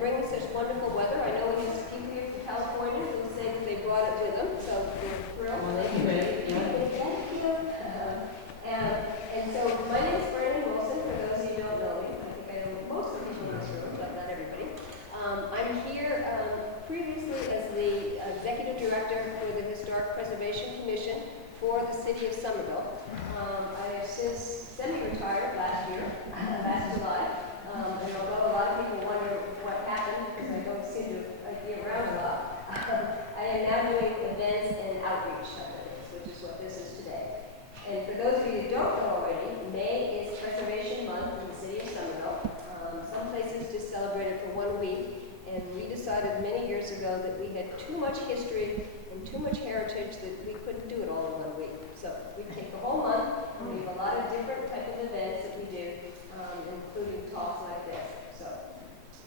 bringing such wonderful weather. I know we have some people here from California who say that they brought it with them, so we're thrilled. Well, that's great. Yeah. Thank you. And so my name is Brandon Wilson, for those of you who don't know me. I think I know most of the people in this room, but not everybody. I'm here previously as the Executive Director for the Historic Preservation Commission for the City of Somerville. I have since semi-retired last year, last July. And although a lot of people wonder what happened, because I don't seem to be around a lot, I am now doing events and outreach, which is what this is today. And for those of you who don't know already, May is Preservation Month in the City of Somerville. Some places just celebrate it for 1 week, and we decided many years ago that we had too much history and too much heritage that we couldn't do it all in 1 week. So we take the whole month, and we have a lot of different type of events that we do, including talks like this. So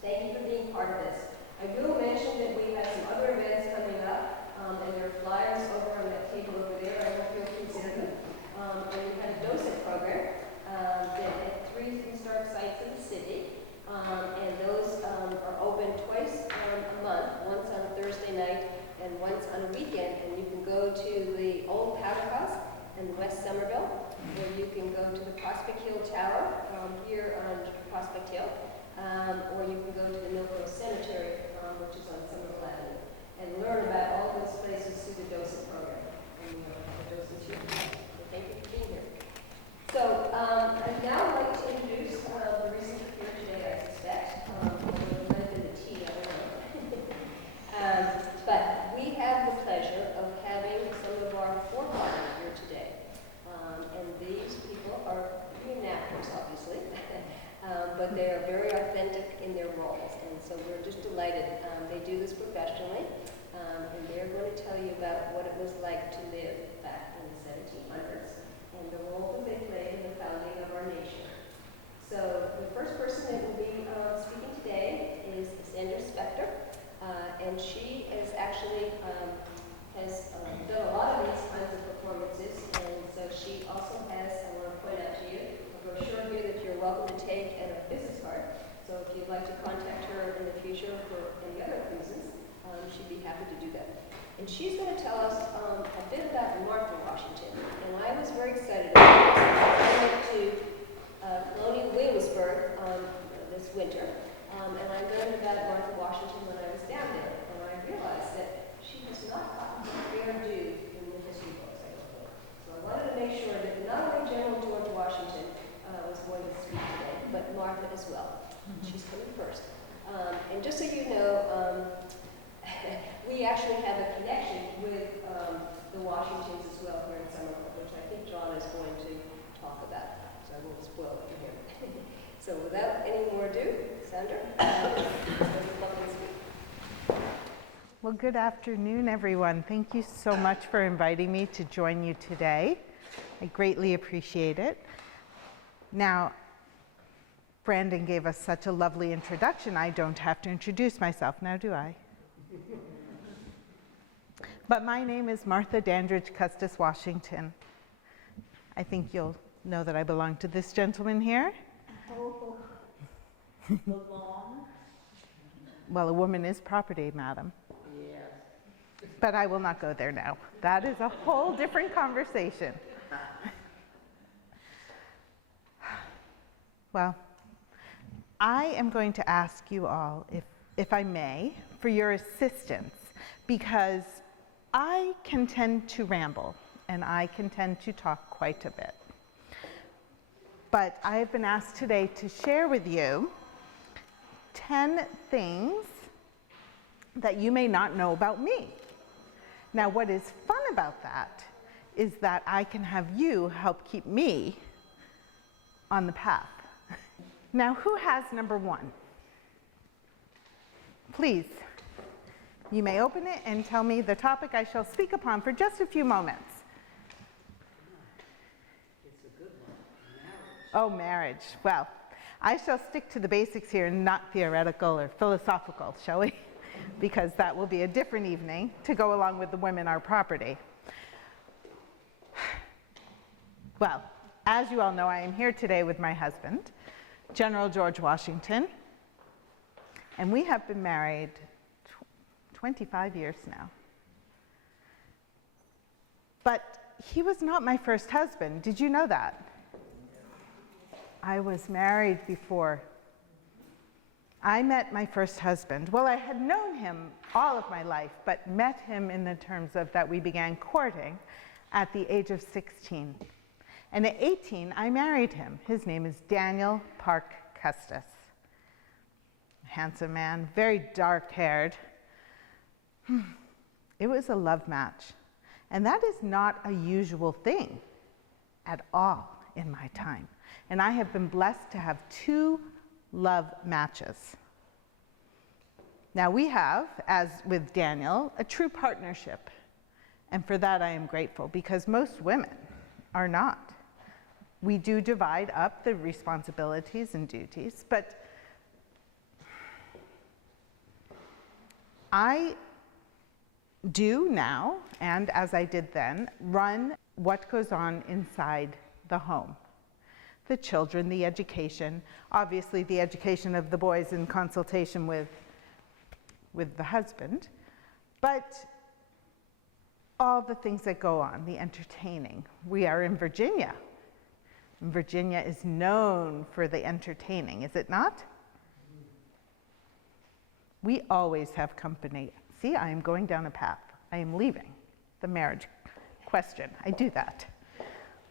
thank you for being part of this. I will mention that we have some other events coming up, and there are flyers over on that table over there. I hope you'll consider them. And we have a docent program that at 3 historic sites in the city, and those are open twice a month, once on a Thursday night and once on a weekend. And you can go to the old Powder House in West Somerville, or you can go to the Prospect Hill Tower here on Prospect Hill, or you can go to the Milford Cemetery, which is on Somerville Avenue, and learn about all those places through the docent program. And the docents here. So thank you for being here. So I'd now like to introduce the reason for here today, I suspect. It might have been the tea, I don't know. But we have the pleasure of having some of our forefathers here today. And these people are reenactors, obviously, but they are very authentic in their roles. And so we're just delighted. They do this professionally, and they're going to tell you about what it was like to live back in the 1700s and the role that they played in the founding of our nation. So the first person that will be speaking today is Sandra Spector, and she is actually has done a lot of these kinds of performances, and so she also has, I want to point out to you, a brochure here that you're welcome to take and a business card. So if you'd like to contact her in the future for any other reasons, she'd be happy to do that. And she's going to tell us a bit about Martha Washington. And I was very excited about this. I went to Colonial Williamsburg this winter, and I learned about Martha Washington when I was down there. And I realized that she has not gotten her fair due in the history books, I don't think. So I wanted to make sure that not only General George Washington was going to speak today, but Martha as well. She's coming first. And just so you know, we actually have a connection with the Washingtons as well here in Somerville, which I think John is going to talk about. So I won't spoil it for him. So without any more ado, Sandra, well, good afternoon, everyone. Thank you so much for inviting me to join you today. I greatly appreciate it. Now, Brandon gave us such a lovely introduction, I don't have to introduce myself now, do I? But my name is Martha Dandridge Custis Washington. I think you'll know that I belong to this gentleman here. Oh, belong? Well, a woman is property, madam. Yes. But I will not go there now. That is a whole different conversation. Well, I am going to ask you all, if I may, for your assistance, because I can tend to ramble and I can tend to talk quite a bit. But I have been asked today to share with you 10 things that you may not know about me. Now, what is fun about that is that I can have you help keep me on the path. Now, who has number 1? Please, you may open it and tell me the topic I shall speak upon for just a few moments. It's a good one. Oh, marriage. Well, I shall stick to the basics here and not theoretical or philosophical, shall we? Because that will be a different evening to go along with the women are property. Well, as you all know, I am here today with my husband, General George Washington. And we have been married 25 years now. But he was not my first husband. Did you know that? I was married before. I met my first husband. Well, I had known him all of my life, but met him in the terms of that we began courting at the age of 16. And at 18, I married him. His name is Daniel Park Custis. Handsome man, very dark-haired. It was a love match. And that is not a usual thing at all in my time. And I have been blessed to have 2 love matches. Now we have, as with Daniel, a true partnership. And for that I am grateful, because most women are not. We do divide up the responsibilities and duties, but I do now, and as I did then, run what goes on inside the home. The children, the education, obviously the education of the boys in consultation with the husband, but all the things that go on, the entertaining. We are in Virginia. And Virginia is known for the entertaining, is it not? We always have company. See, I am going down a path. I am leaving the marriage question. I do that.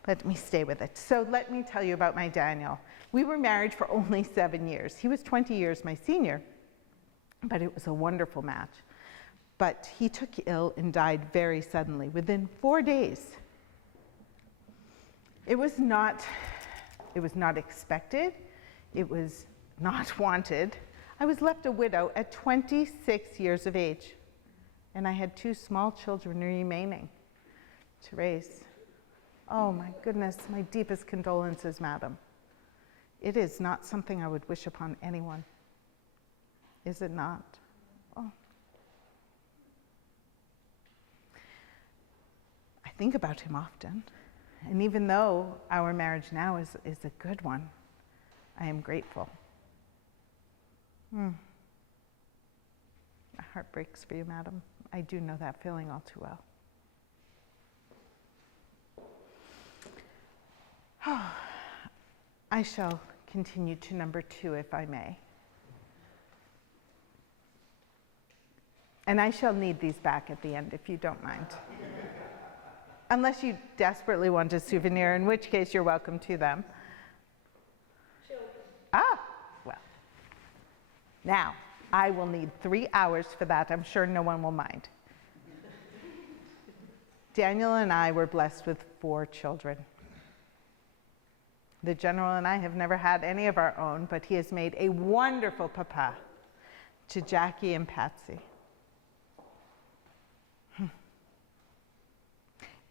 Let me stay with it. So let me tell you about my Daniel. We were married for only 7 years. He was 20 years my senior, but it was a wonderful match. But he took ill and died very suddenly, within 4 days. It was not expected. It was not wanted. I was left a widow at 26 years of age, and I had 2 small children remaining to raise. Oh my goodness, my deepest condolences, madam. It is not something I would wish upon anyone. Is it not? Oh. I think about him often, and even though our marriage now is a good one, I am grateful. My heart breaks for you, madam. I do know that feeling all too well. I shall continue to number 2, if I may. And I shall need these back at the end, if you don't mind. Unless you desperately want a souvenir, in which case you're welcome to them. Ah, well. Now, I will need 3 hours for that. I'm sure no one will mind. Daniel and I were blessed with 4 children. The General and I have never had any of our own, but he has made a wonderful papa to Jackie and Patsy.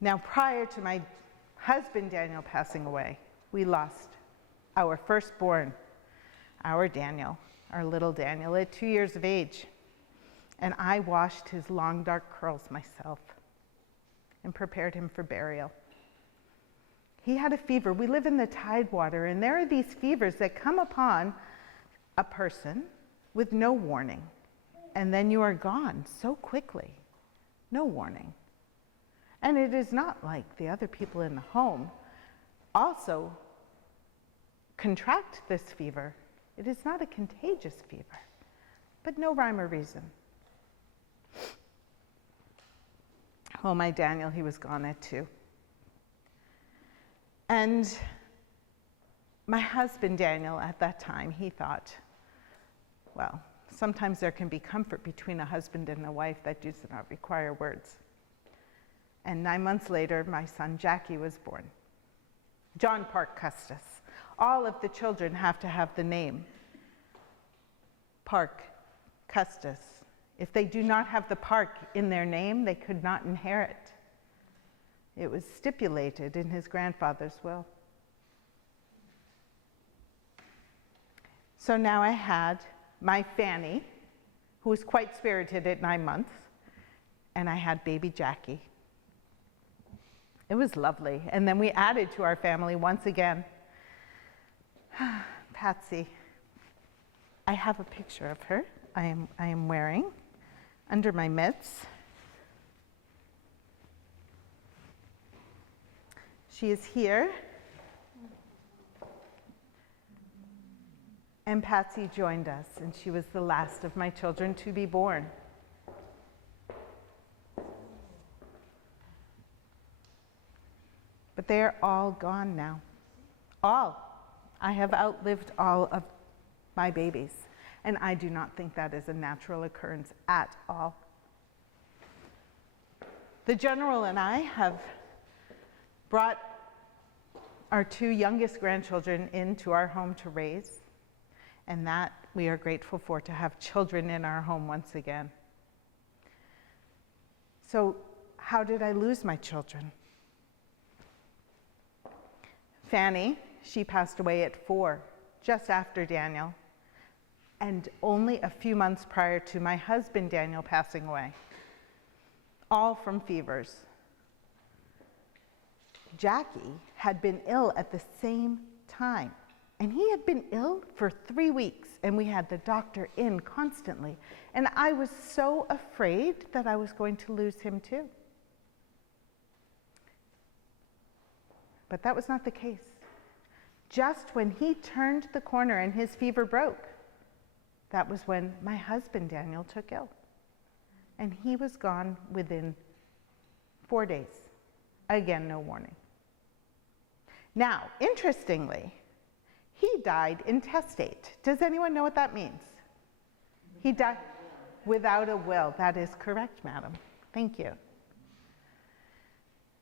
Now, prior to my husband Daniel passing away, we lost our firstborn, our Daniel, our little Daniel, at 2 years of age. And I washed his long dark curls myself and prepared him for burial. He had a fever. We live in the Tidewater, and there are these fevers that come upon a person with no warning, and then you are gone so quickly, no warning. And it is not like the other people in the home also contract this fever. It is not a contagious fever, but no rhyme or reason. Oh, my Daniel, he was gone at 2. And my husband, Daniel, at that time, he thought, well, sometimes there can be comfort between a husband and a wife that does not require words. And 9 months later, my son Jackie was born. John Park Custis. All of the children have to have the name Park Custis. If they do not have the Park in their name, they could not inherit. It was stipulated in his grandfather's will. So now I had my Fanny, who was quite spirited at 9 months, and I had baby Jackie. It was lovely. And then we added to our family once again, Patsy. I have a picture of her. I am wearing under my mitts. She is here. And Patsy joined us, and she was the last of my children to be born. But they are all gone now. All. I have outlived all of my babies, and I do not think that is a natural occurrence at all. The General and I have brought our 2 youngest grandchildren into our home to raise, and that we are grateful for, to have children in our home once again. So, how did I lose my children? Fanny, she passed away at 4, just after Daniel, and only a few months prior to my husband Daniel passing away, all from fevers. Jackie had been ill at the same time, and he had been ill for 3 weeks, and we had the doctor in constantly, and I was so afraid that I was going to lose him too. But that was not the case. Just when he turned the corner and his fever broke, that was when my husband Daniel took ill. And he was gone within 4 days. Again, no warning. Now, interestingly, he died intestate. Does anyone know what that means? He died without a will. That is correct, madam. Thank you.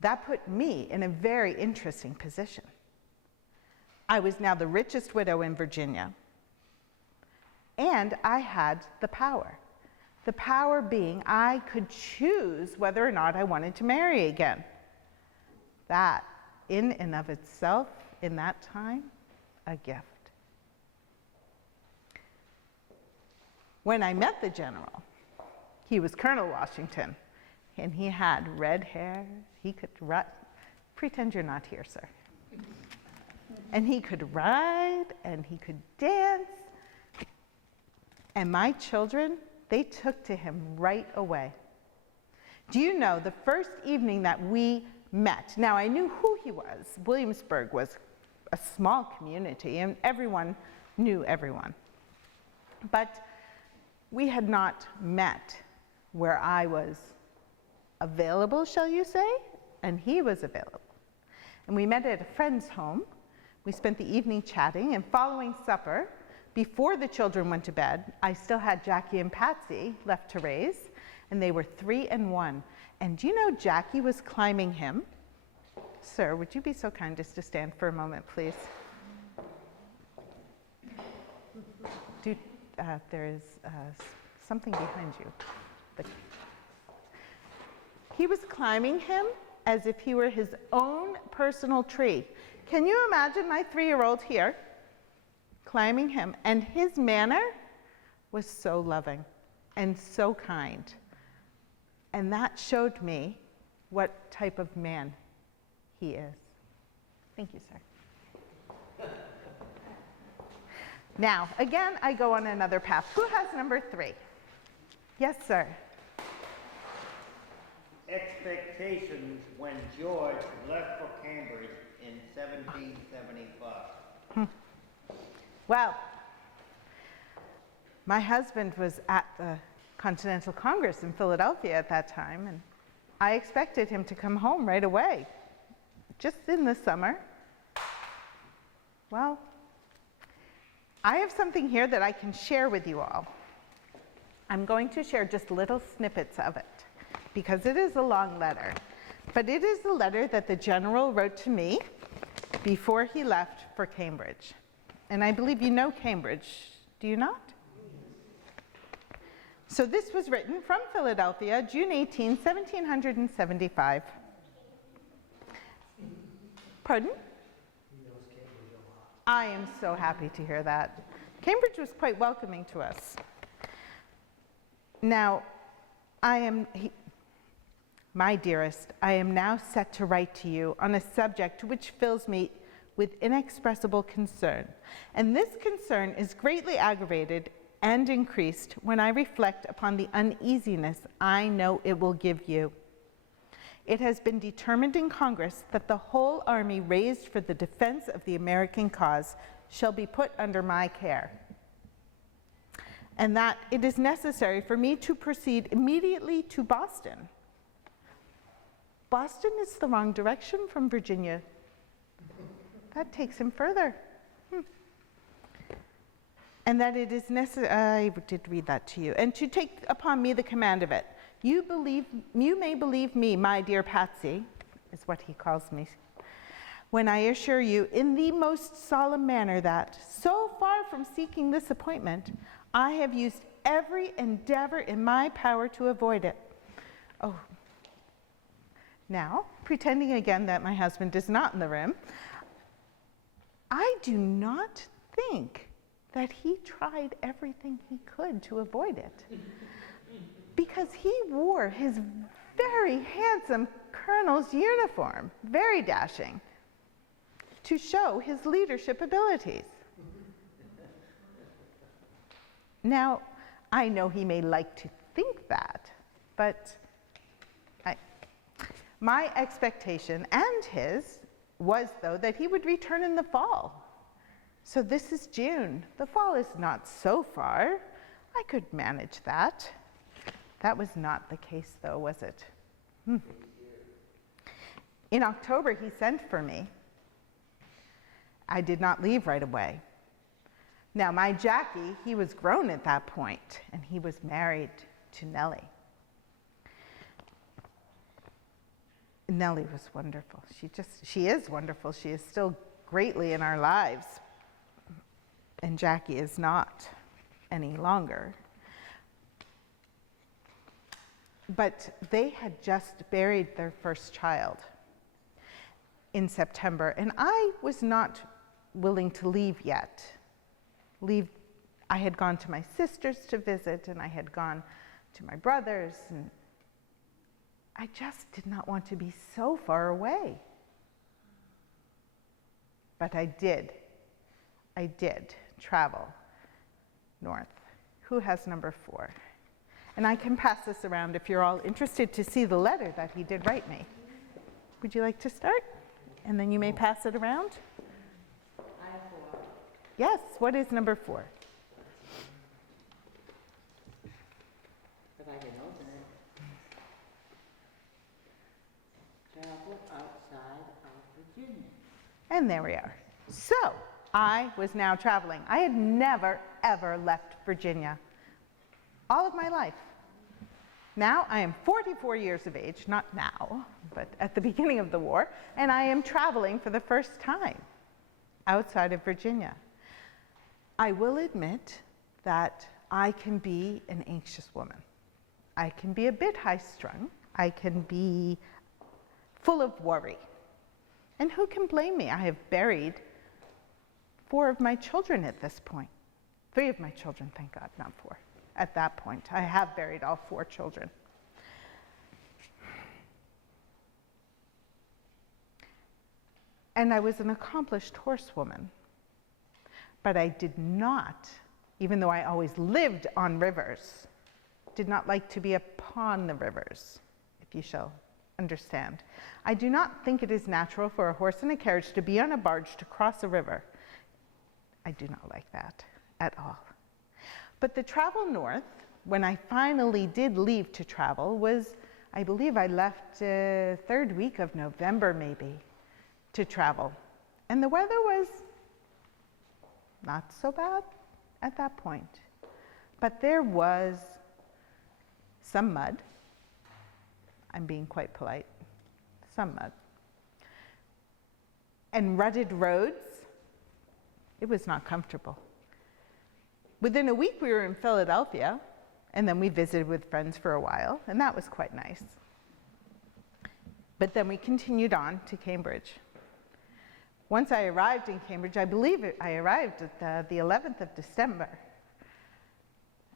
That put me in a very interesting position. I was now the richest widow in Virginia, and I had the power. The power being I could choose whether or not I wanted to marry again. That, in and of itself, in that time, a gift. When I met the General, he was Colonel Washington, and he had red hair. He could pretend you're not here, sir. And he could ride, and he could dance. And my children, they took to him right away. Do you know, the first evening that we met, now I knew who he was. Williamsburg was a small community, and everyone knew everyone. But we had not met where I was available, shall you say, and he was available. And we met at a friend's home. We spent the evening chatting, and following supper, before the children went to bed, I still had Jackie and Patsy left to raise, and they were 3 and 1. And do you know Jackie was climbing him? Sir, would you be so kind as to stand for a moment, please? There is something behind you. He was climbing him as if he were his own personal tree. Can you imagine my 3-year-old here climbing him? And his manner was so loving and so kind. And that showed me what type of man he is. Thank you, sir. Now, again, I go on another path. Who has number 3? Yes, sir. Expectations when George left for Cambridge in 1775. Well, my husband was at the Continental Congress in Philadelphia at that time, and I expected him to come home right away, just in the summer. Well, I have something here that I can share with you all. I'm going to share just little snippets of it, because it is a long letter. But it is a letter that the General wrote to me before he left for Cambridge. And I believe you know Cambridge, do you not? So this was written from Philadelphia, June 18, 1775. Pardon? I am so happy to hear that. Cambridge was quite welcoming to us. Now, my dearest, I am now set to write to you on a subject which fills me with inexpressible concern. And this concern is greatly aggravated and increased when I reflect upon the uneasiness I know it will give you. It has been determined in Congress that the whole army raised for the defense of the American cause shall be put under my care, and that it is necessary for me to proceed immediately to Boston. Boston is the wrong direction from Virginia. That takes him further. And that it is necessary, I did read that to you, and to take upon me the command of it. You may believe me, my dear Patsy, is what he calls me, when I assure you in the most solemn manner that, so far from seeking this appointment, I have used every endeavor in my power to avoid it. Oh. Now, pretending again that my husband is not in the room, I do not think that he tried everything he could to avoid it. Because he wore his very handsome colonel's uniform, very dashing, to show his leadership abilities. Now, I know he may like to think that, but my expectation and his was, though, that he would return in the fall. So this is June. The fall is not so far. I could manage that. That was not the case, though, was it? In October, he sent for me. I did not leave right away. Now, my Jackie, he was grown at that point, and he was married to Nellie. Nellie was wonderful. She is wonderful. She is still greatly in our lives. And Jackie is not any longer. But they had just buried their first child in September, and I was not willing to leave yet. I had gone to my sisters to visit, and I had gone to my brothers, and I just did not want to be so far away. But I did travel north. Who has number 4? And I can pass this around if you're all interested to see the letter that he did write me. Would you like to start? And then you may pass it around. I have 4. Yes, what is number 4? If I can open it. Travel outside of Virginia. And there we are. So, I was now traveling. I had never, ever left Virginia. All of my life. Now I am 44 years of age, not now, but at the beginning of the war, and I am traveling for the first time outside of Virginia. I will admit that I can be an anxious woman. I can be a bit high-strung. I can be full of worry. And who can blame me? I have buried 4 of my children at this point. 3 of my children, thank God, not 4. At that point, I have buried all 4 children. And I was an accomplished horsewoman. But I did not, even though I always lived on rivers, did not like to be upon the rivers, if you shall understand. I do not think it is natural for a horse and a carriage to be on a barge to cross a river. I do not like that at all. But the travel north, when I finally did leave to travel, was, I believe I left 3rd week of November maybe to travel. And the weather was not so bad at that point. But there was some mud. I'm being quite polite. Some mud. And rutted roads. It was not comfortable. Within a week, we were in Philadelphia, and then we visited with friends for a while, and that was quite nice. But then we continued on to Cambridge. Once I arrived in Cambridge, I believe I arrived at the 11th of December,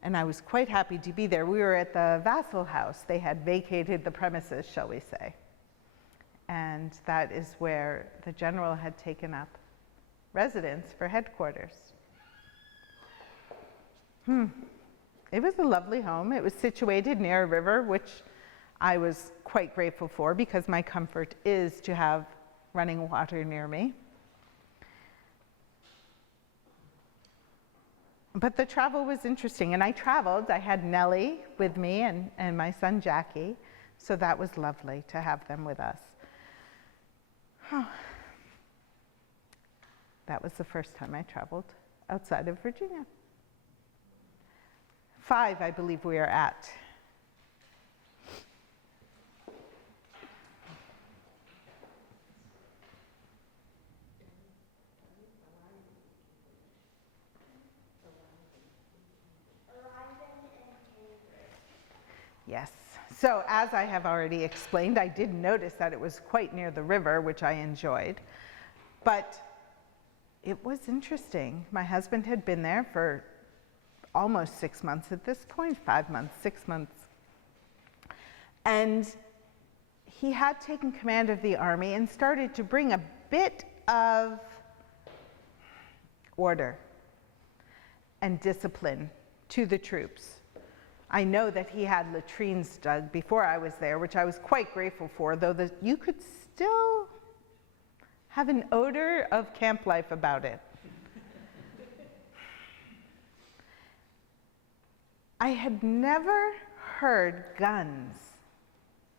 and I was quite happy to be there. We were at the Vassal House. They had vacated the premises, shall we say, and that is where the general had taken up residence for headquarters. It was a lovely home. It was situated near a river, which I was quite grateful for because my comfort is to have running water near me. But the travel was interesting, and I traveled. I had Nellie with me and my son Jackie, so that was lovely to have them with us. That was the first time I traveled outside of Virginia. 5, I believe we are at. Yes. So as I have already explained, I did notice that it was quite near the river, which I enjoyed. But it was interesting. My husband had been there for almost 6 months at this point, 5 months, 6 months. And he had taken command of the army and started to bring a bit of order and discipline to the troops. I know that he had latrines dug before I was there, which I was quite grateful for, though you could still have an odor of camp life about it. I had never heard guns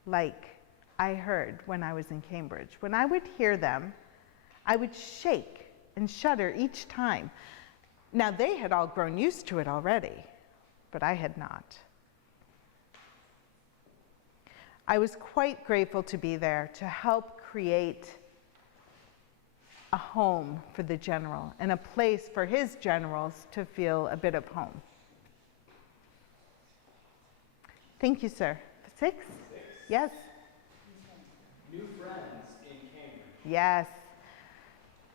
like I heard when I was in Cambridge. When I would hear them, I would shake and shudder each time. Now, they had all grown used to it already, but I had not. I was quite grateful to be there to help create a home for the general and a place for his generals to feel a bit of home. Thank you, sir. 6? Yes. New friends in Cambridge. Yes.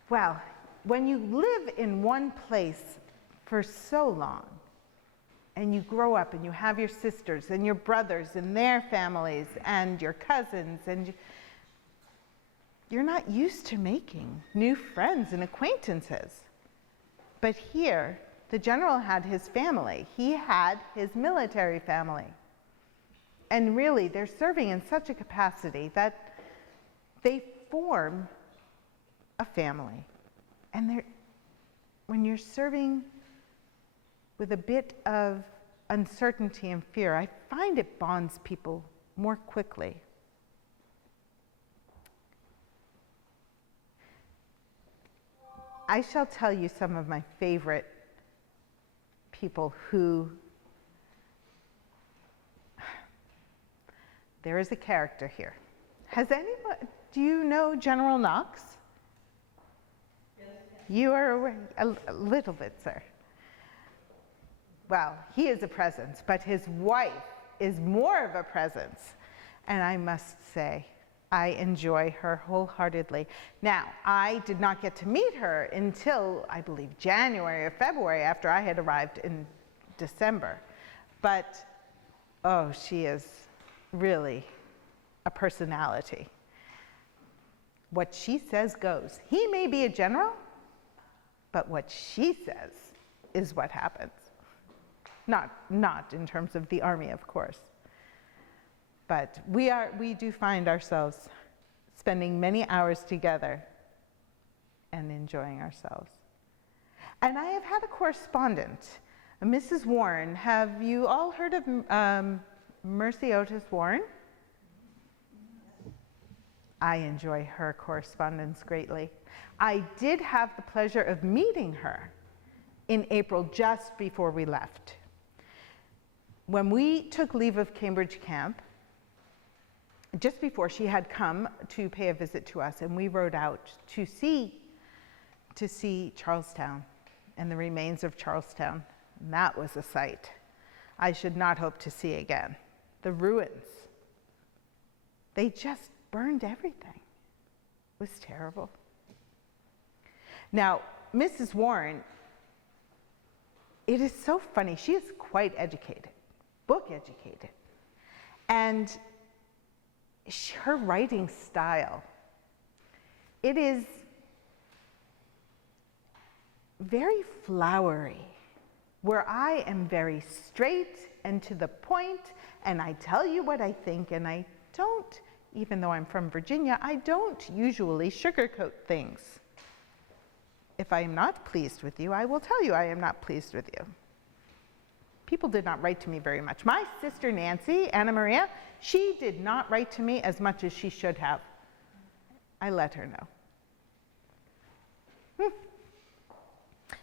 Well, when you live in one place for so long, and you grow up and you have your sisters and your brothers and their families and your cousins, and you're not used to making new friends and acquaintances. But here, the general had his family. He had his military family. And really, they're serving in such a capacity that they form a family. And when you're serving with a bit of uncertainty and fear, I find it bonds people more quickly. I shall tell you some of my favorite people who, there is a character here. Do you know General Knox? Yes. You are aware, a little bit, sir. Well, he is a presence, but his wife is more of a presence. And I must say, I enjoy her wholeheartedly. Now, I did not get to meet her until, I believe, January or February, after I had arrived in December. But, oh, she is really a personality. What she says goes. He may be a general, but what she says is what happens. Not in terms of the army, of course. But we do find ourselves spending many hours together and enjoying ourselves. And I have had a correspondent, Mrs. Warren. Have you all heard of Mercy Otis Warren? I enjoy her correspondence greatly. I did have the pleasure of meeting her in April, just before we left. When we took leave of Cambridge Camp, just before, she had come to pay a visit to us, and we rode out to see Charlestown and the remains of Charlestown. And that was a sight I should not hope to see again. The ruins. They just burned everything. It was terrible. Now, Mrs. Warren, it is so funny. She is quite educated, book educated. And her writing style, it is very flowery. where I am very straight and to the point, and I tell you what I think, and I don't, even though I'm from Virginia, I don't usually sugarcoat things. If I am not pleased with you, I will tell you I am not pleased with you. People did not write to me very much. My sister Nancy, Anna Maria, she did not write to me as much as she should have. I let her know.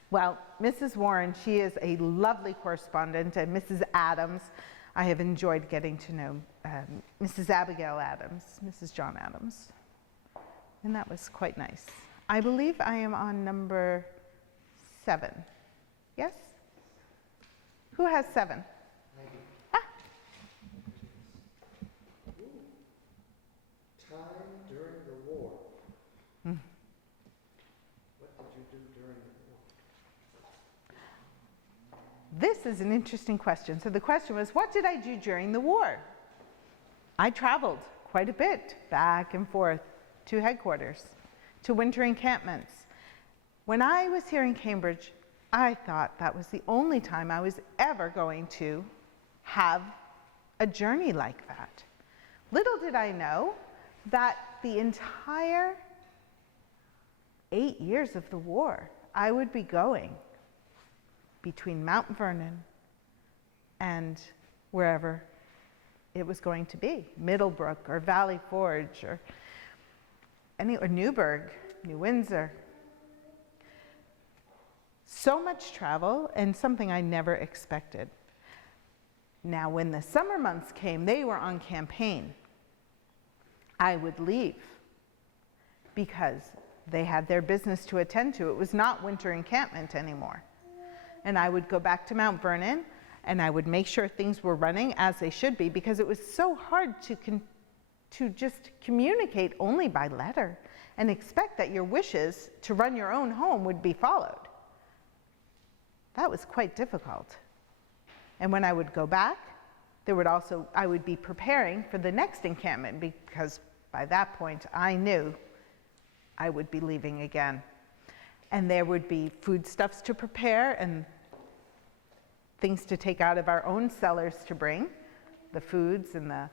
Well, Mrs. Warren, she is a lovely correspondent, and Mrs. Adams, I have enjoyed getting to know Mrs. Abigail Adams, Mrs. John Adams, and that was quite nice. I believe I am on number 7. Yes? Who has 7? Ah, Time during the war. What did you do during the war? this is an interesting question. So the question was, what did I do during the war? I traveled quite a bit, back and forth to headquarters, to winter encampments. When I was here in Cambridge, I thought that was the only time I was ever going to have a journey like that. Little did I know that the entire 8 years of the war, I would be going between Mount Vernon and wherever it was going to be, Middlebrook or Valley Forge or Newburgh, New Windsor. So much travel, and something I never expected. Now, when the summer months came, they were on campaign. I would leave because they had their business to attend to. It was not winter encampment anymore. And I would go back to Mount Vernon, and I would make sure things were running as they should be, because it was so hard to just communicate only by letter and expect that your wishes to run your own home would be followed. That was quite difficult. And when I would go back, I would be preparing for the next encampment, because by that point I knew I would be leaving again. And there would be foodstuffs to prepare and things to take out of our own cellars to bring, the foods and the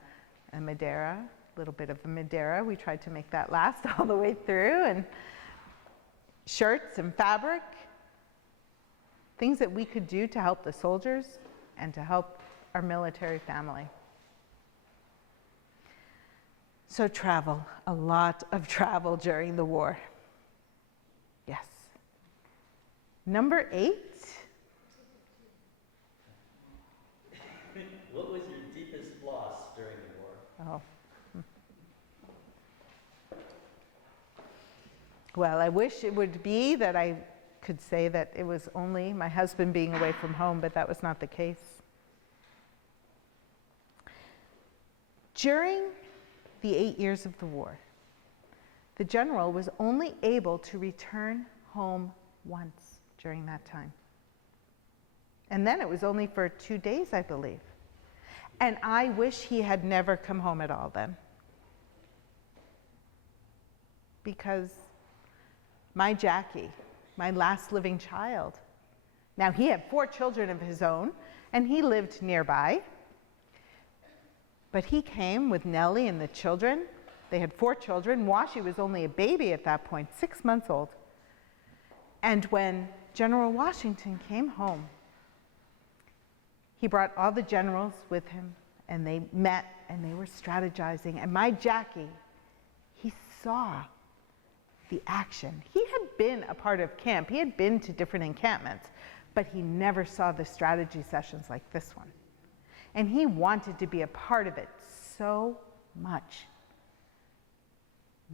Madeira, a little bit of the Madeira. We tried to make that last all the way through, and shirts and fabric, things that we could do to help the soldiers and to help our military family. So travel, a lot of travel during the war. Yes. Number 8. What was your deepest loss during the war? Oh. Well, I wish it would be that I could say that it was only my husband being away from home, but that was not the case. During the 8 years of the war, the general was only able to return home once during that time. And then it was only for 2 days, I believe. And I wish he had never come home at all then. Because my Jackie, my last living child, now he had 4 children of his own, and he lived nearby. But he came with Nellie and the children. They had 4 children. Washi was only a baby at that point, 6 months old. And when General Washington came home, he brought all the generals with him, and they met, and they were strategizing. And my Jackie, he saw the action. He had been a part of camp. He had been to different encampments, but he never saw the strategy sessions like this one. And he wanted to be a part of it so much.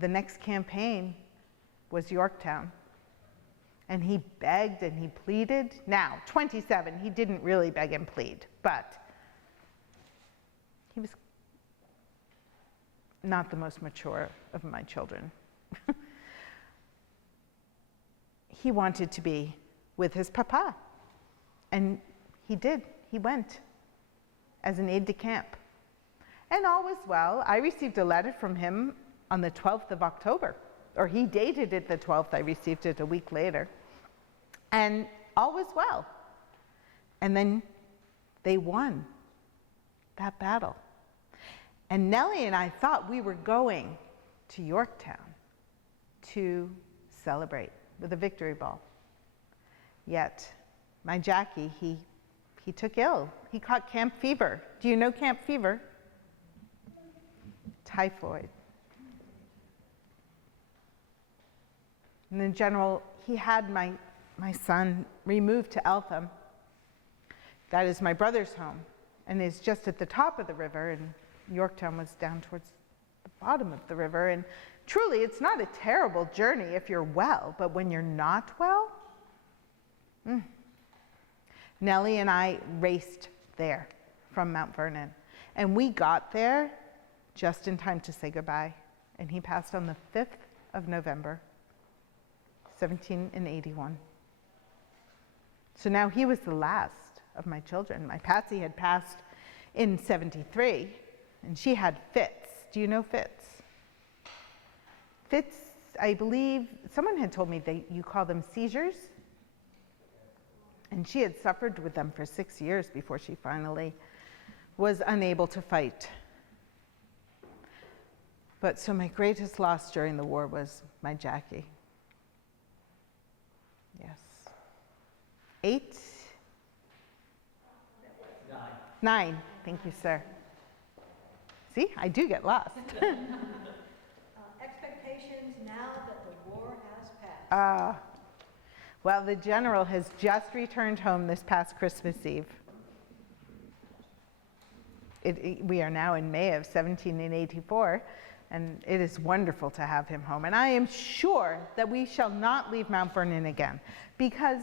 The next campaign was Yorktown. And he begged and he pleaded. Now, 27, he didn't really beg and plead, but he was not the most mature of my children. He wanted to be with his papa. And he did. He went as an aide-de-camp. And all was well. I received a letter from him on the 12th of October, or he dated it the 12th. I received it a week later. And all was well. And then they won that battle. And Nellie and I thought we were going to Yorktown to celebrate with a victory ball. Yet, my Jackie, he took ill. He caught camp fever. Do you know camp fever? Typhoid. And the general, he had my son removed to Eltham. That is my brother's home, and is just at the top of the river, and Yorktown was down towards the bottom of the river. And truly, it's not a terrible journey if you're well, but when you're not well, Nellie and I raced there from Mount Vernon, and we got there just in time to say goodbye, and he passed on the 5th of November, 1781. So now he was the last of my children. My Patsy had passed in 73, and she had fits. Do you know fits? Fits, I believe, someone had told me you call them seizures. And she had suffered with them for 6 years before she finally was unable to fight. But so my greatest loss during the war was my Jackie. Yes. 8? 9. Thank you, sir. See, I do get lost. Expectations now that the war has passed. Well, the general has just returned home this past Christmas Eve. We are now in May of 1784, and it is wonderful to have him home. And I am sure that we shall not leave Mount Vernon again, because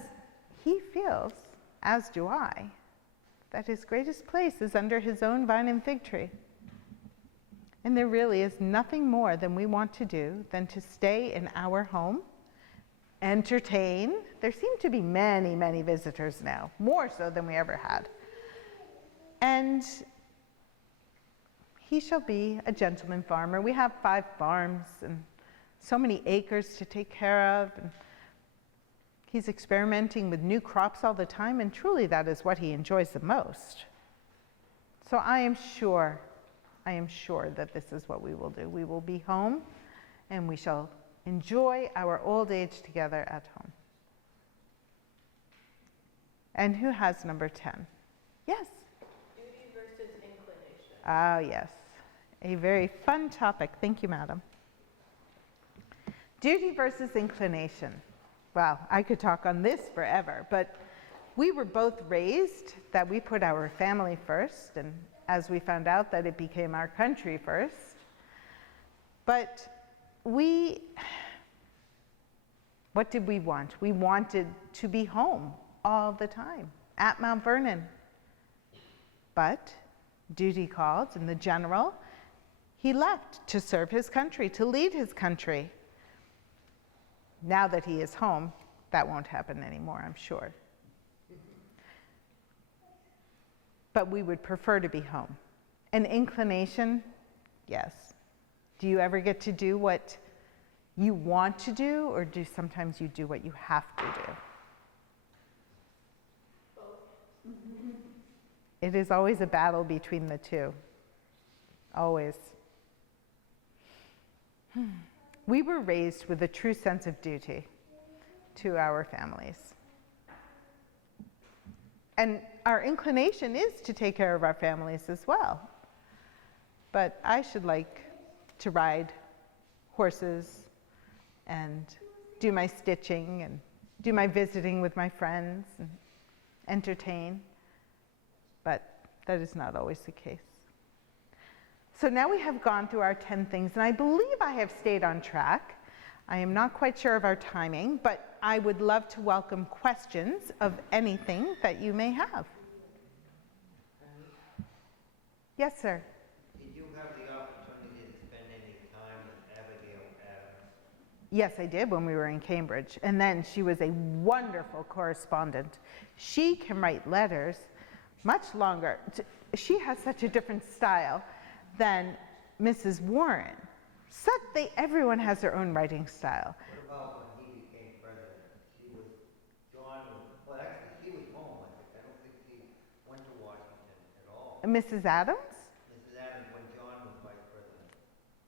he feels, as do I, that his greatest place is under his own vine and fig tree. And there really is nothing more than we want to do than to stay in our home, entertain. There seem to be many, many visitors now, more so than we ever had. And he shall be a gentleman farmer. We have 5 farms and so many acres to take care of. And he's experimenting with new crops all the time, and truly that is what he enjoys the most. So I am sure that this is what we will do. We will be home, and we shall enjoy our old age together at home. And who has number 10? Yes? Duty versus inclination. Ah, yes. A very fun topic. Thank you, madam. Duty versus inclination. Well, I could talk on this forever, but we were both raised that we put our family first, and as we found out that it became our country first. But what did we want? We wanted to be home all the time at Mount Vernon. But duty called, and the general, he left to serve his country, to lead his country. Now that he is home, that won't happen anymore, I'm sure. But we would prefer to be home. An inclination, yes. Do you ever get to do what you want to do, or do sometimes you do what you have to do? Both. It is always a battle between the two. Always. We were raised with a true sense of duty to our families. And our inclination is to take care of our families as well. But I should like to ride horses and do my stitching and do my visiting with my friends and entertain. But that is not always the case. So now we have gone through our 10 things, and I believe I have stayed on track. I am not quite sure of our timing, but I would love to welcome questions of anything that you may have. Yes, sir. Did you have the opportunity to spend any time with Abigail Adams? Yes, I did when we were in Cambridge. And then she was a wonderful correspondent. She can write letters much longer. She has such a different style than Mrs. Warren. Everyone has their own writing style. What about when he became president? She was gone, well, actually, she was home, I think. I don't think she Mrs. Adams? Mrs. Adams, when John was vice president.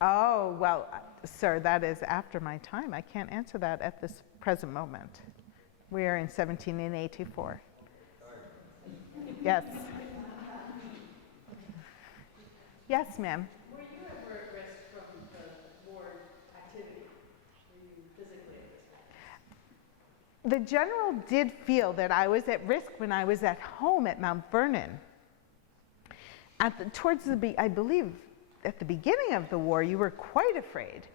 Oh, well, sir, that is after my time. I can't answer that at this present moment. We are in 1784. Yes. Yes, ma'am. Were you ever at risk from the war activity? Were you physically at risk? The general did feel that I was at risk when I was at home at Mount Vernon. I believe at the beginning of the war, you were quite afraid.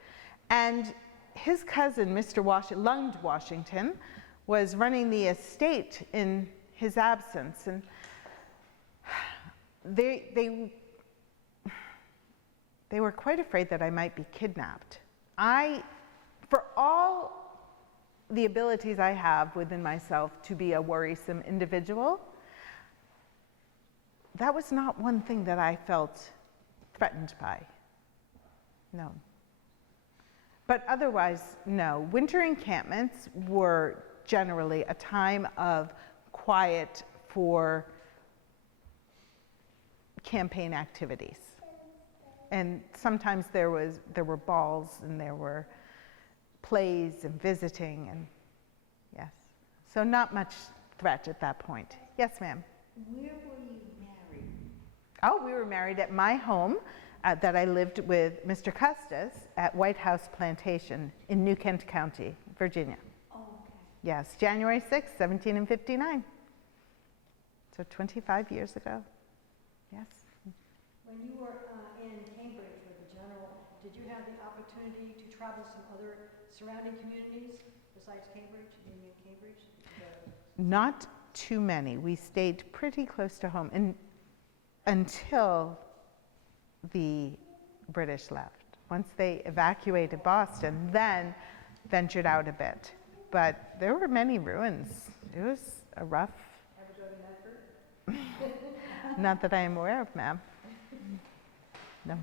And his cousin, Mr. Lund Washington, was running the estate in his absence. And they were quite afraid that I might be kidnapped. For all the abilities I have within myself to be a worrisome individual, that was not one thing that I felt threatened by. No. But otherwise, no. Winter encampments were generally a time of quiet for campaign activities. And sometimes there were balls and there were plays and visiting, and yes. So not much threat at that point. Yes, ma'am. Where were you married? Oh, we were married at my home that I lived with Mr. Custis at White House Plantation in New Kent County, Virginia. Oh, okay. Yes, January 6th, 1759. So 25 years ago. Yes. When you were in Cambridge with the general, did you have the opportunity to travel some other surrounding communities besides Cambridge, Union Cambridge? Not too many. We stayed pretty close to home until the British left. Once they evacuated Boston, then ventured out a bit. But there were many ruins. It was a rough. Ever go to Medford? Not that I am aware of, ma'am. No.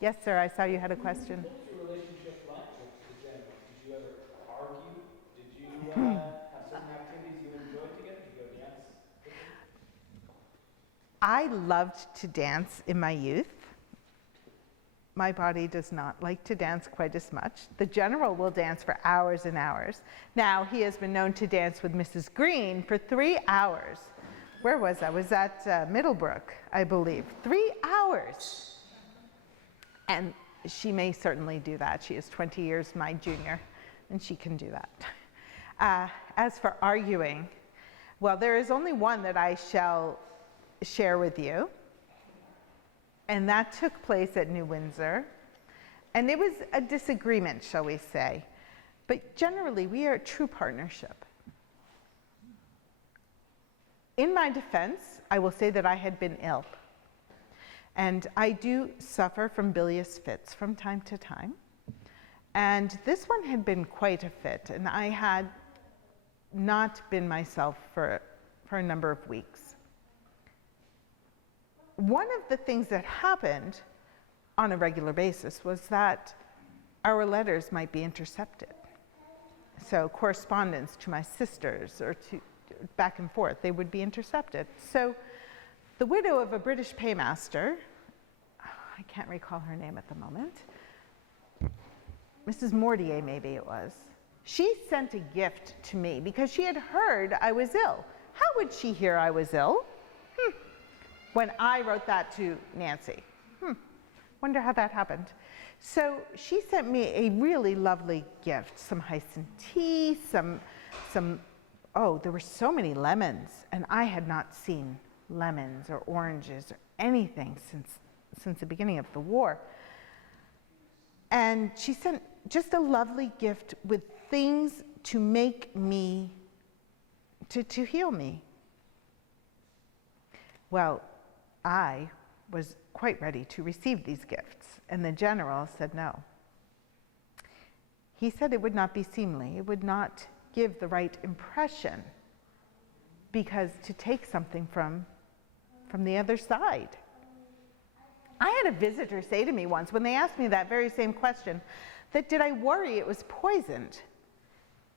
Yes, sir, I saw you had a question. What was your relationship like with the general? Did you ever argue? Did you have certain activities you enjoyed together? Did you go dance? I loved to dance in my youth. My body does not like to dance quite as much. The general will dance for hours and hours. Now, he has been known to dance with Mrs. Green for 3 hours. Where was I? I was at Middlebrook, I believe. 3 hours. And she may certainly do that. She is 20 years my junior, and she can do that. As for arguing, well, there is only one that I shall share with you. And that took place at New Windsor. And it was a disagreement, shall we say. But generally, we are a true partnership. In my defense, I will say that I had been ill. And I do suffer from bilious fits from time to time. And this one had been quite a fit, and I had not been myself for a number of weeks. One of the things that happened on a regular basis was that our letters might be intercepted. So correspondence to my sisters or to back and forth, they would be intercepted. So the widow of a British paymaster, I can't recall her name at the moment, Mrs. Mortier maybe it was, she sent a gift to me because she had heard I was ill. How would she hear I was ill? When I wrote that to Nancy. Wonder how that happened. So she sent me a really lovely gift, some Hyson tea, there were so many lemons, and I had not seen lemons or oranges or anything since the beginning of the war. And she sent just a lovely gift with things to make me, to heal me. Well, I was quite ready to receive these gifts, and the general said no. He said it would not be seemly, it would not give the right impression, because to take something from the other side. I had a visitor say to me once, when they asked me that very same question, that did I worry it was poisoned?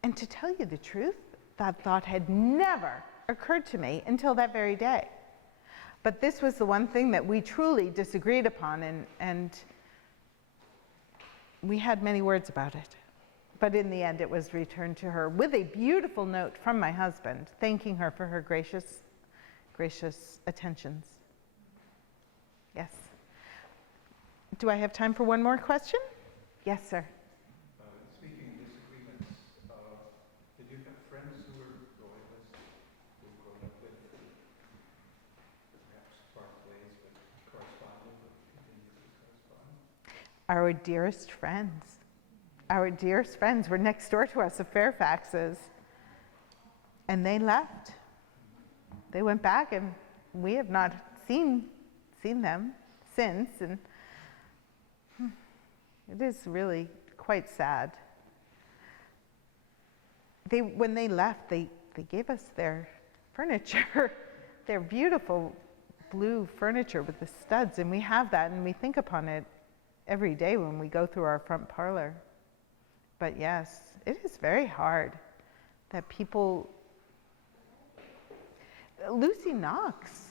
And to tell you the truth, that thought had never occurred to me until that very day. But this was the one thing that we truly disagreed upon, and we had many words about it. But in the end, it was returned to her with a beautiful note from my husband, thanking her for her gracious attentions. Yes. Do I have time for one more question? Yes, sir. Speaking of disagreements, did you have friends who were loyalists, who you grew up with, perhaps part ways, but corresponded, but continued to correspond? Our dearest friends. Our dearest friends were next door to us, the Fairfaxes. And they left. They went back, and we have not seen them since. And it is really quite sad. When they left, they gave us their furniture, their beautiful blue furniture with the studs, and we have that, and we think upon it every day when we go through our front parlor. But yes, it is very hard that people... Lucy Knox,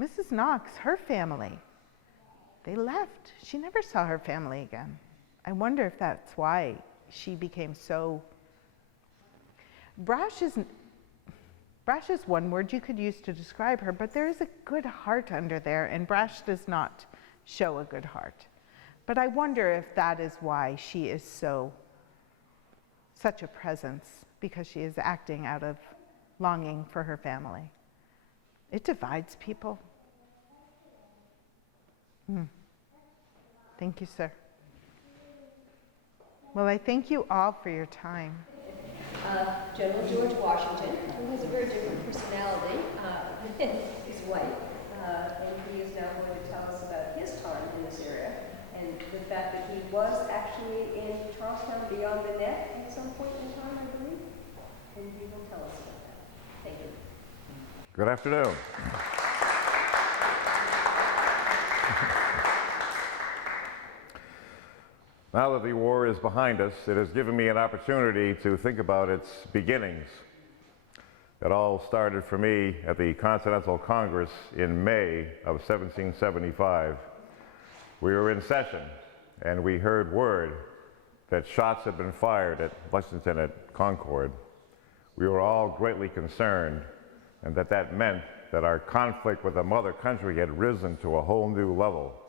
Mrs. Knox, her family, they left. She never saw her family again. I wonder if that's why she became so... Brash is one word you could use to describe her, but there is a good heart under there, and Brash does not show a good heart. But I wonder if that is why she is such a presence, because she is acting out of longing for her family. It divides people. Thank you, sir. Well, I thank you all for your time. General George Washington, who has a very different personality than his wife, and he is now going to tell us about his time in this area, and the fact that he was actually in Charlestown beyond the Neck at some point in time, I believe, and he will tell us about that. Thank you. Good afternoon. Now that the war is behind us, it has given me an opportunity to think about its beginnings. It all started for me at the Continental Congress in May of 1775. We were in session, and we heard word that shots had been fired at Lexington at Concord. We were all greatly concerned, and that meant that our conflict with the mother country had risen to a whole new level.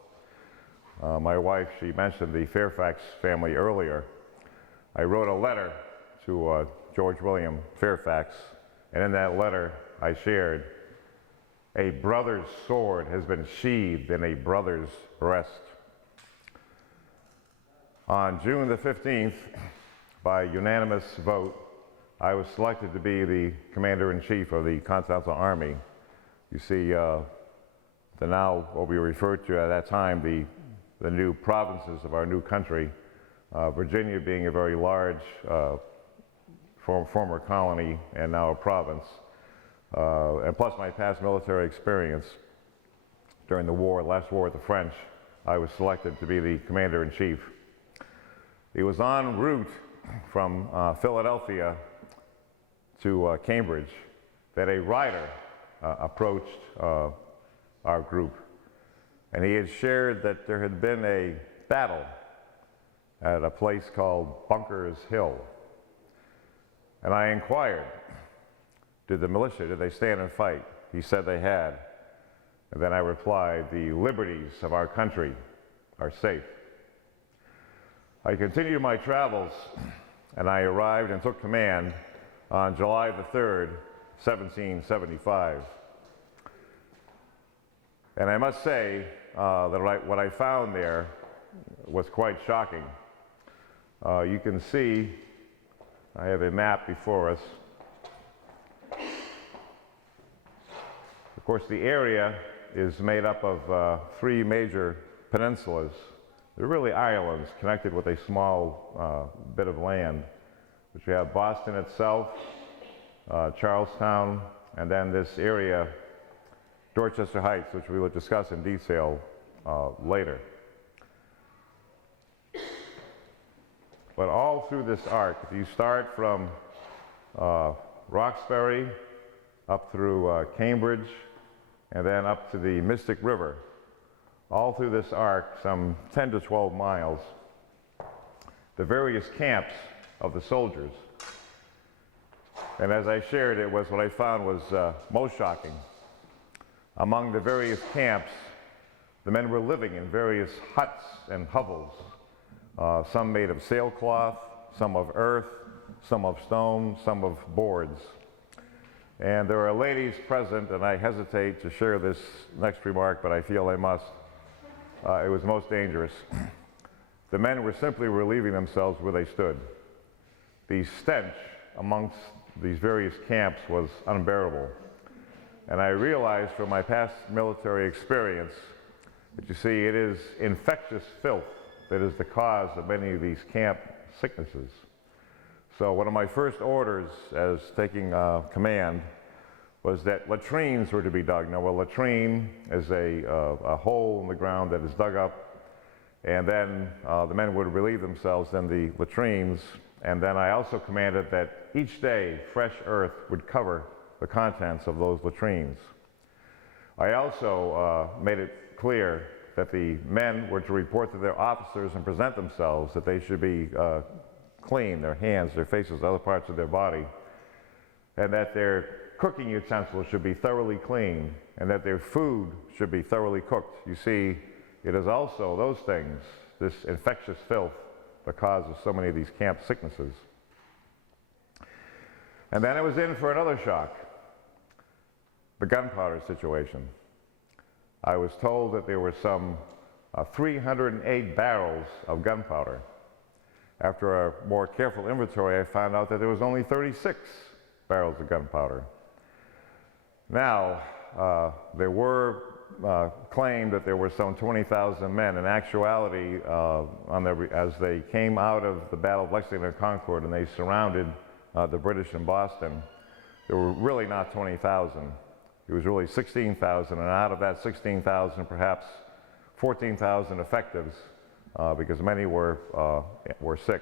My wife, she mentioned the Fairfax family earlier. I wrote a letter to George William Fairfax, and in that letter I shared, "A brother's sword has been sheathed in a brother's breast." On June the 15th, by unanimous vote, I was selected to be the Commander-in-Chief of the Continental Army. You see, the now what we referred to at that time, the new provinces of our new country, Virginia being a very large former colony and now a province, and plus my past military experience during the war, last war with the French, I was selected to be the Commander-in-Chief. It was en route from Philadelphia to Cambridge that a rider approached our group. And he had shared that there had been a battle at a place called Bunker's Hill. And I inquired, did the militia, did they stand and fight? He said they had. And then I replied, the liberties of our country are safe. I continued my travels, and I arrived and took command on July the 3rd, 1775. And I must say that what I found there was quite shocking. You can see, I have a map before us. Of course, the area is made up of 3 major peninsulas. They're really islands connected with a small bit of land. But you have Boston itself, Charlestown, and then this area, Dorchester Heights, which we will discuss in detail later. But all through this arc, if you start from Roxbury up through Cambridge, and then up to the Mystic River. All through this arc, some 10 to 12 miles, the various camps of the soldiers. And as I shared, it was what I found was most shocking. Among the various camps, the men were living in various huts and hovels, some made of sailcloth, some of earth, some of stone, some of boards. And there are ladies present, and I hesitate to share this next remark, but I feel I must. It was most dangerous. The men were simply relieving themselves where they stood. The stench amongst these various camps was unbearable. And I realized from my past military experience that, you see, it is infectious filth that is the cause of many of these camp sicknesses. So one of my first orders as taking command was that latrines were to be dug. Now, a latrine is a hole in the ground that is dug up, and then the men would relieve themselves in the latrines. And then I also commanded that each day fresh earth would cover the contents of those latrines. I also made it clear that the men were to report to their officers and present themselves, that they should be clean, their hands, their faces, other parts of their body, and that their cooking utensils should be thoroughly clean, and that their food should be thoroughly cooked. You see, it is also those things, this infectious filth, the cause of so many of these camp sicknesses. And then I was in for another shock, the gunpowder situation. I was told that there were some 308 barrels of gunpowder. After a more careful inventory, I found out that there was only 36 barrels of gunpowder. Now, there were claimed that there were some 20,000 men. In actuality, as they came out of the Battle of Lexington and Concord and they surrounded the British in Boston, there were really not 20,000. It was really 16,000, and out of that 16,000, perhaps 14,000 effectives, because many were sick.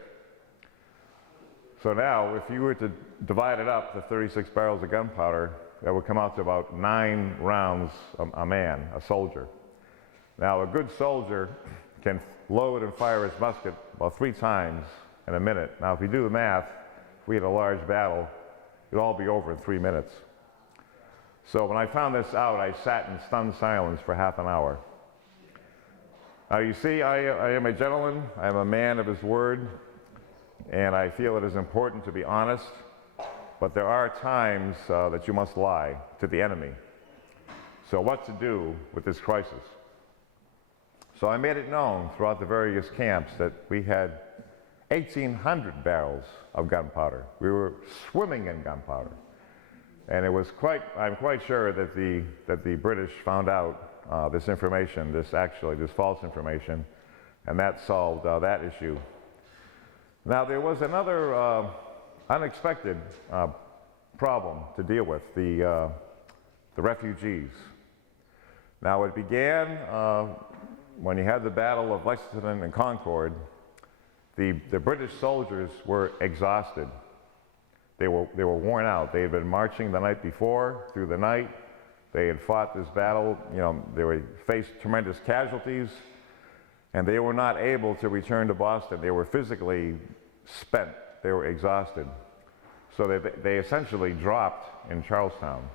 So now, if you were to divide it up, the 36 barrels of gunpowder, that would come out to about 9 rounds a man, a soldier. Now, a good soldier can load and fire his musket about 3 times in a minute. Now, if you do the math, if we had a large battle, it'd all be over in 3 minutes. So when I found this out, I sat in stunned silence for half an hour. Now, you see, I am a gentleman, I am a man of his word, and I feel it is important to be honest, but there are times that you must lie to the enemy. So what to do with this crisis? So I made it known throughout the various camps that we had 1,800 barrels of gunpowder. We were swimming in gunpowder. And it was I'm quite sure that the British found out this information, this false information, and that solved that issue. Now, there was another unexpected problem to deal with, the refugees. Now, it began when you had the Battle of Lexington and Concord. The British soldiers were exhausted. They were worn out. They had been marching the night before, through the night. They had fought this battle. You know, they faced tremendous casualties, and they were not able to return to Boston. They were physically spent. They were exhausted. So they essentially dropped in Charlestown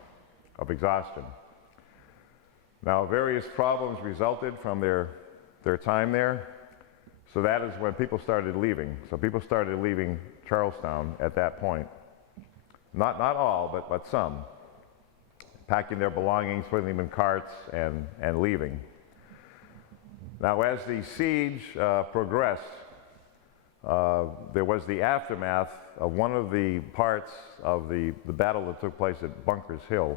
of exhaustion. Now, various problems resulted from their time there. So that is when people started leaving. So people started leaving Charlestown at that point. Not all, but some. Packing their belongings, putting them in carts, and leaving. Now, as the siege progressed, there was the aftermath of one of the parts of the battle that took place at Bunker's Hill.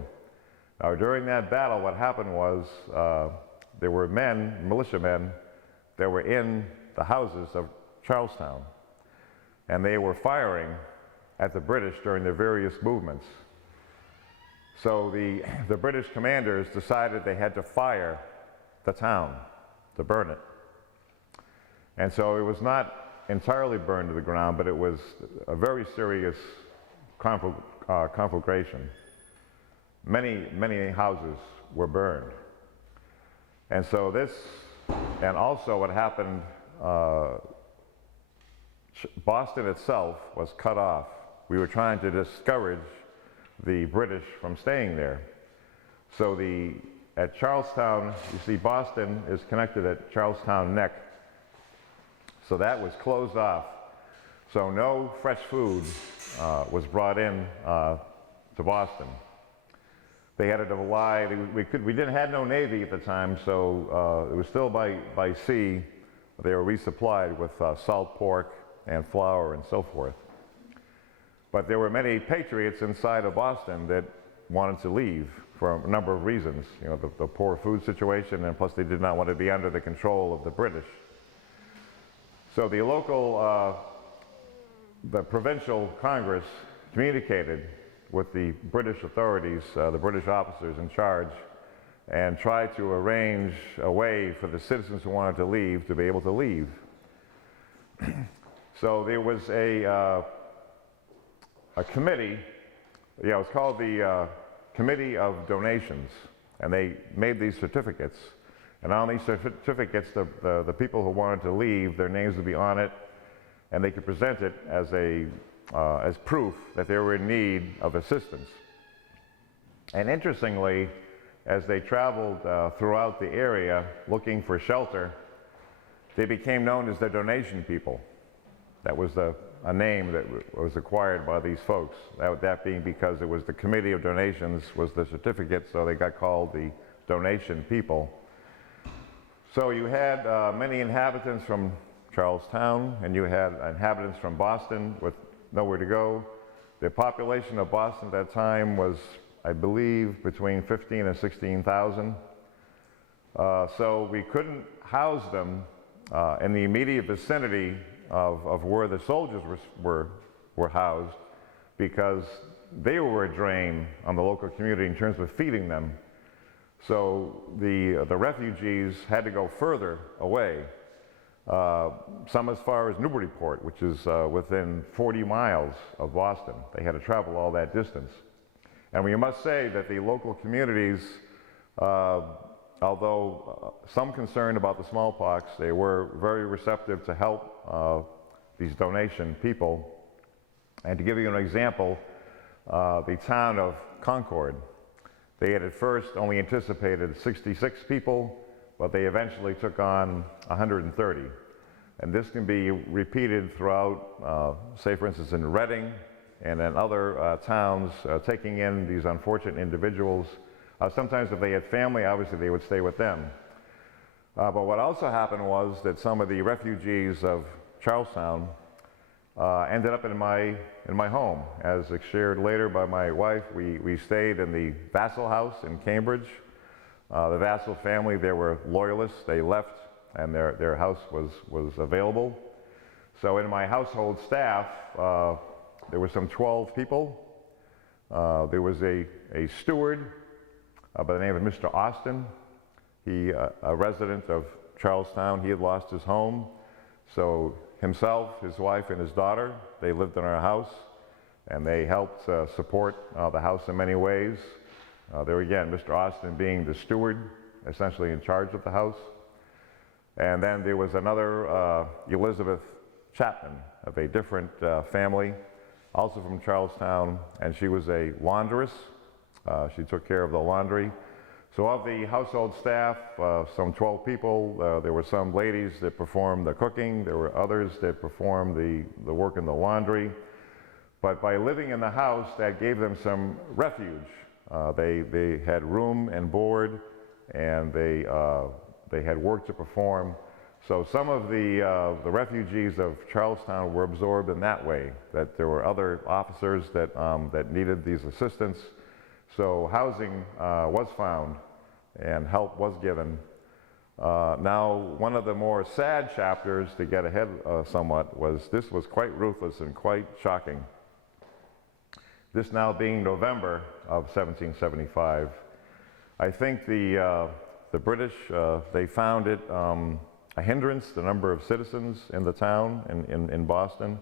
Now, during that battle, what happened was there were militiamen, that were in the houses of Charlestown, and they were firing at the British during their various movements. So the British commanders decided they had to fire the town to burn it. And so it was not entirely burned to the ground, but it was a very serious conflagration. many houses were burned. And so this, and also what happened, Boston itself was cut off. We were trying to discourage the British from staying there. So at Charlestown, you see Boston is connected at Charlestown Neck. So that was closed off. So no fresh food was brought in to Boston. They had to rely, we had no Navy at the time, so it was still by sea. They were resupplied with salt pork and flour and so forth. But there were many patriots inside of Boston that wanted to leave for a number of reasons. You know, the poor food situation, and plus they did not want to be under the control of the British. So the local, the provincial Congress communicated with the British authorities, the British officers in charge, and tried to arrange a way for the citizens who wanted to leave to be able to leave. So there was a committee, it was called the Committee of Donations, and they made these certificates. And on these certificates, the people who wanted to leave, their names would be on it, and they could present it as proof that they were in need of assistance. And interestingly, as they traveled throughout the area looking for shelter, they became known as the donation people. That was a name that was acquired by these folks. That being because it was the Committee of Donations was the certificate, so they got called the donation people. So you had many inhabitants from Charlestown, and you had inhabitants from Boston with nowhere to go. The population of Boston at that time was, I believe, between 15 and 16,000. So we couldn't house them in the immediate vicinity of where the soldiers were housed, because they were a drain on the local community in terms of feeding them. So the refugees had to go further away, some as far as Newburyport, which is within 40 miles of Boston. They had to travel all that distance. And we must say that the local communities, although some concerned about the smallpox, they were very receptive to help these donation people. And to give you an example, the town of Concord, they had at first only anticipated 66 people, but they eventually took on 130. And this can be repeated throughout, say for instance in Reading and in other towns, taking in these unfortunate individuals. Sometimes if they had family, obviously they would stay with them. But what also happened was that some of the refugees of Charlestown ended up in my home. As shared later by my wife, we stayed in the Vassal House in Cambridge. The Vassal family, they were loyalists. They left, and their house was available. So in my household staff, there were some 12 people. There was a steward by the name of Mr. Austin. He, a resident of Charlestown, he had lost his home. So himself, his wife, and his daughter, they lived in our house, and they helped support the house in many ways. There again, Mr. Austin being the steward, essentially in charge of the house. And then there was another Elizabeth Chapman of a different family, also from Charlestown, and she was a laundress. She took care of the laundry. So of the household staff, some 12 people, there were some ladies that performed the cooking, there were others that performed the work in the laundry. But by living in the house, that gave them some refuge. They had room and board, and they had work to perform. So some of the refugees of Charlestown were absorbed in that way, that there were other officers that needed these assistance. So housing was found and help was given. Now, one of the more sad chapters, to get ahead somewhat, was this was quite ruthless and quite shocking. This now being November of 1775, I think the British, they found it a hindrance, the number of citizens in the town in Boston.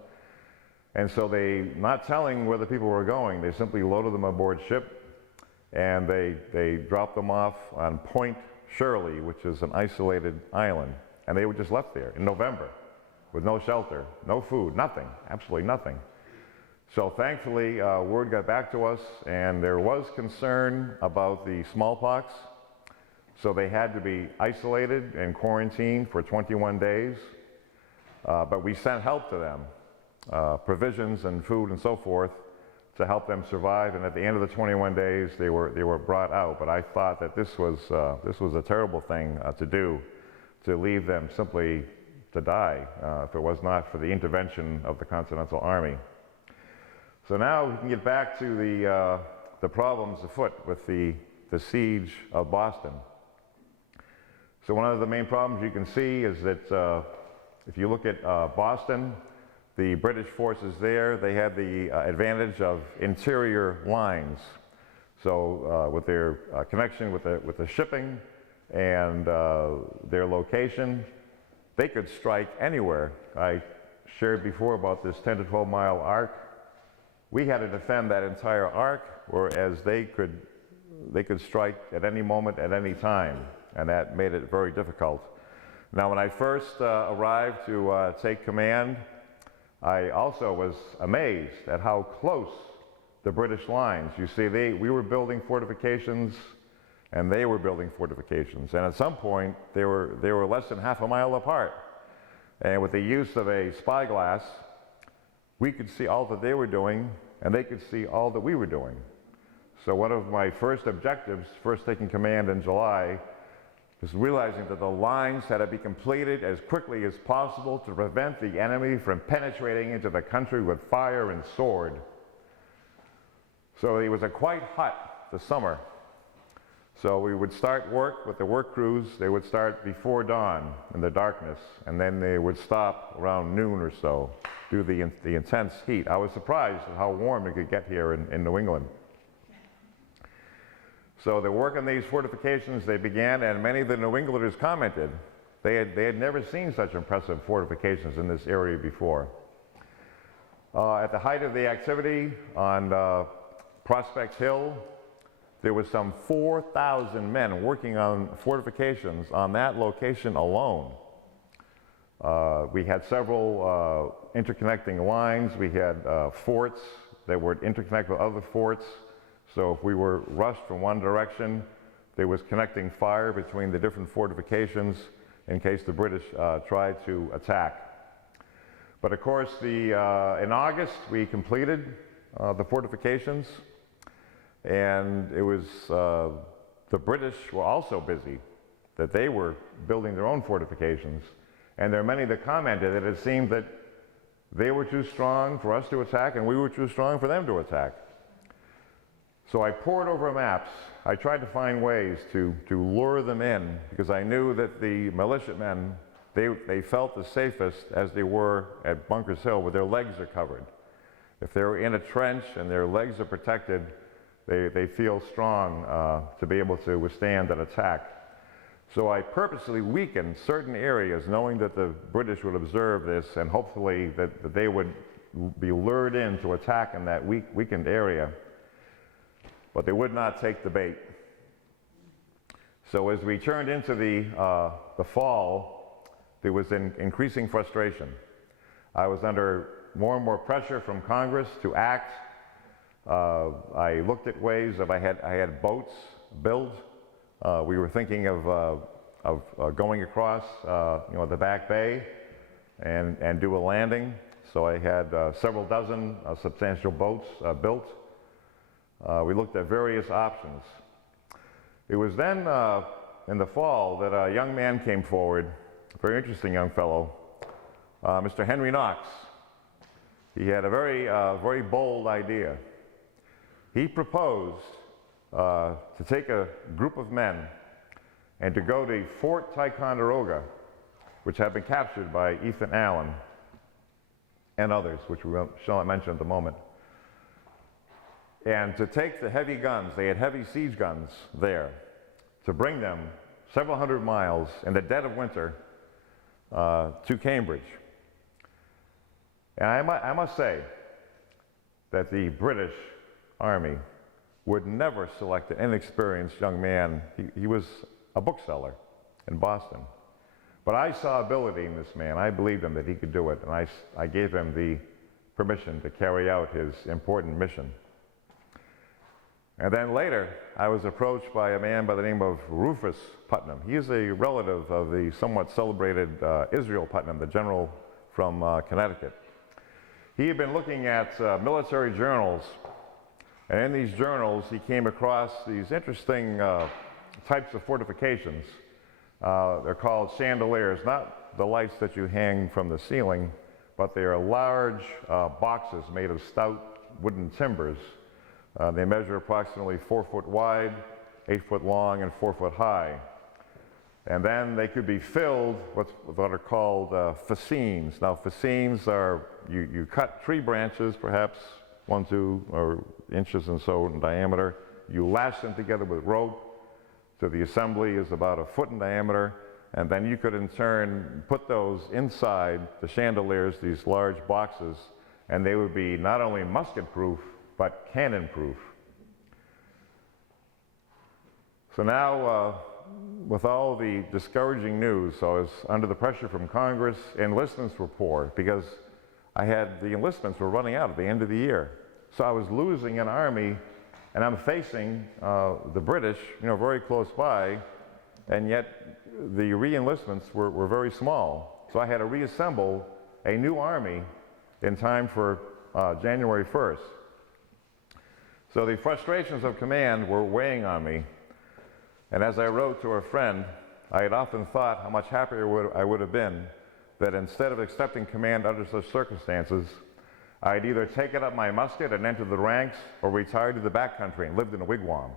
And so they, not telling where the people were going, they simply loaded them aboard ship and they dropped them off on Point Shirley, which is an isolated island, and they were just left there in November with no shelter, no food, nothing, absolutely nothing. So thankfully, word got back to us, and there was concern about the smallpox, so they had to be isolated and quarantined for 21 days, but we sent help to them, provisions and food and so forth, to help them survive, and at the end of the 21 days, they were brought out. But I thought that this was a terrible thing to do, to leave them simply to die if it was not for the intervention of the Continental Army. So now we can get back to the problems afoot with the siege of Boston. So one of the main problems you can see is that if you look at Boston, the British forces there, they had the advantage of interior lines. So with their connection with the shipping and their location, they could strike anywhere. I shared before about this 10 to 12 mile arc. We had to defend that entire arc, whereas they could strike at any moment, at any time, and that made it very difficult. Now, when I first arrived to take command, I also was amazed at how close the British lines. You see, we were building fortifications, and they were building fortifications, and at some point they were less than half a mile apart. And with the use of a spyglass, we could see all that they were doing, and they could see all that we were doing. So one of my first objectives, first taking command in July, was realizing that the lines had to be completed as quickly as possible to prevent the enemy from penetrating into the country with fire and sword. So it was quite hot this summer. So we would start work with the work crews. They would start before dawn in the darkness, and then they would stop around noon or so due to the intense heat. I was surprised at how warm it could get here in New England. So the work on these fortifications, they began, and many of the New Englanders commented they had never seen such impressive fortifications in this area before. At the height of the activity on Prospect Hill, there was some 4,000 men working on fortifications on that location alone. We had several interconnecting lines. We had forts that would interconnect with other forts. So if we were rushed from one direction, there was connecting fire between the different fortifications in case the British tried to attack. But of course, in August, we completed the fortifications, and it was the British were also busy, that they were building their own fortifications. And there are many that commented that it seemed that they were too strong for us to attack, and we were too strong for them to attack. So I pored over maps. I tried to find ways to lure them in, because I knew that the militiamen, they felt the safest as they were at Bunkers Hill, where their legs are covered. If they're in a trench and their legs are protected, they feel strong to be able to withstand an attack. So I purposely weakened certain areas, knowing that the British would observe this, and hopefully that they would be lured in to attack in that weakened area. But they would not take the bait. So as we turned into the fall, there was increasing frustration. I was under more and more pressure from Congress to act. I looked at ways I had boats built. We were thinking of going across, the Back Bay and do a landing. So I had several dozen substantial boats built. We looked at various options. It was then in the fall that a young man came forward, a very interesting young fellow, Mr. Henry Knox. He had a very bold idea. He proposed to take a group of men and to go to Fort Ticonderoga, which had been captured by Ethan Allen and others, which we shall not mention at the moment, and to take the heavy guns, they had heavy siege guns there, to bring them several hundred miles in the dead of winter to Cambridge. And I must say that the British Army would never select an inexperienced young man. He was a bookseller in Boston. But I saw ability in this man. I believed him that he could do it, and I gave him the permission to carry out his important mission. And then later, I was approached by a man by the name of Rufus Putnam. He is a relative of the somewhat celebrated Israel Putnam, the general from Connecticut. He had been looking at military journals, and in these journals, he came across these interesting types of fortifications. They're called chandeliers, not the lights that you hang from the ceiling, but they are large boxes made of stout wooden timbers. They measure approximately 4 foot wide, 8 foot long, and 4 foot high. And then they could be filled with what are called fascines. Now, fascines are, you cut tree branches, perhaps 1, 2 or inches and so in diameter. You lash them together with rope. So the assembly is about 1 foot in diameter. And then you could in turn put those inside the chandeliers, these large boxes, and they would be not only musket-proof, but cannon-proof. So now, with all the discouraging news, so I was under the pressure from Congress. Enlistments were poor because the enlistments were running out at the end of the year. So I was losing an army, and I'm facing the British, very close by, and yet the re-enlistments were very small. So I had to reassemble a new army in time for January 1st. So the frustrations of command were weighing on me. And as I wrote to a friend, I had often thought how much happier I would have been that instead of accepting command under such circumstances, I'd either taken up my musket and entered the ranks or retired to the backcountry and lived in a wigwam.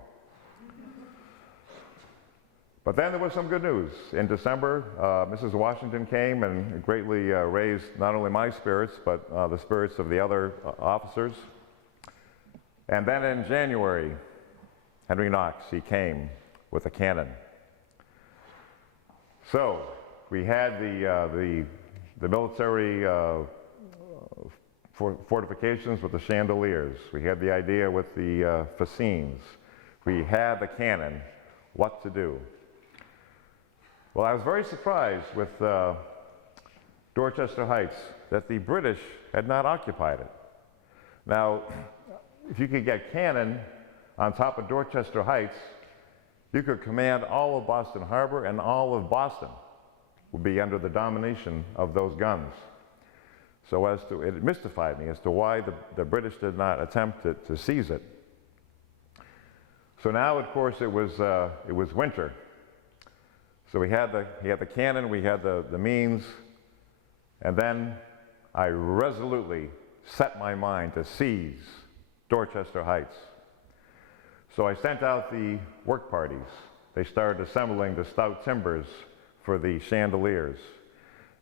But then there was some good news. In December, Mrs. Washington came and greatly raised not only my spirits, but the spirits of the other officers. And then in January, Henry Knox, he came with a cannon. So we had the military fortifications with the chandeliers. We had the idea with the fascines. We had the cannon. What to do? Well, I was very surprised with Dorchester Heights that the British had not occupied it. Now, if you could get cannon on top of Dorchester Heights, you could command all of Boston Harbor, and all of Boston would be under the domination of those guns. So it mystified me as to why the British did not attempt to seize it. So now, of course, it was winter. So he had the cannon, we had the means, and then I resolutely set my mind to seize Dorchester Heights. So I sent out the work parties. They started assembling the stout timbers for the chandeliers,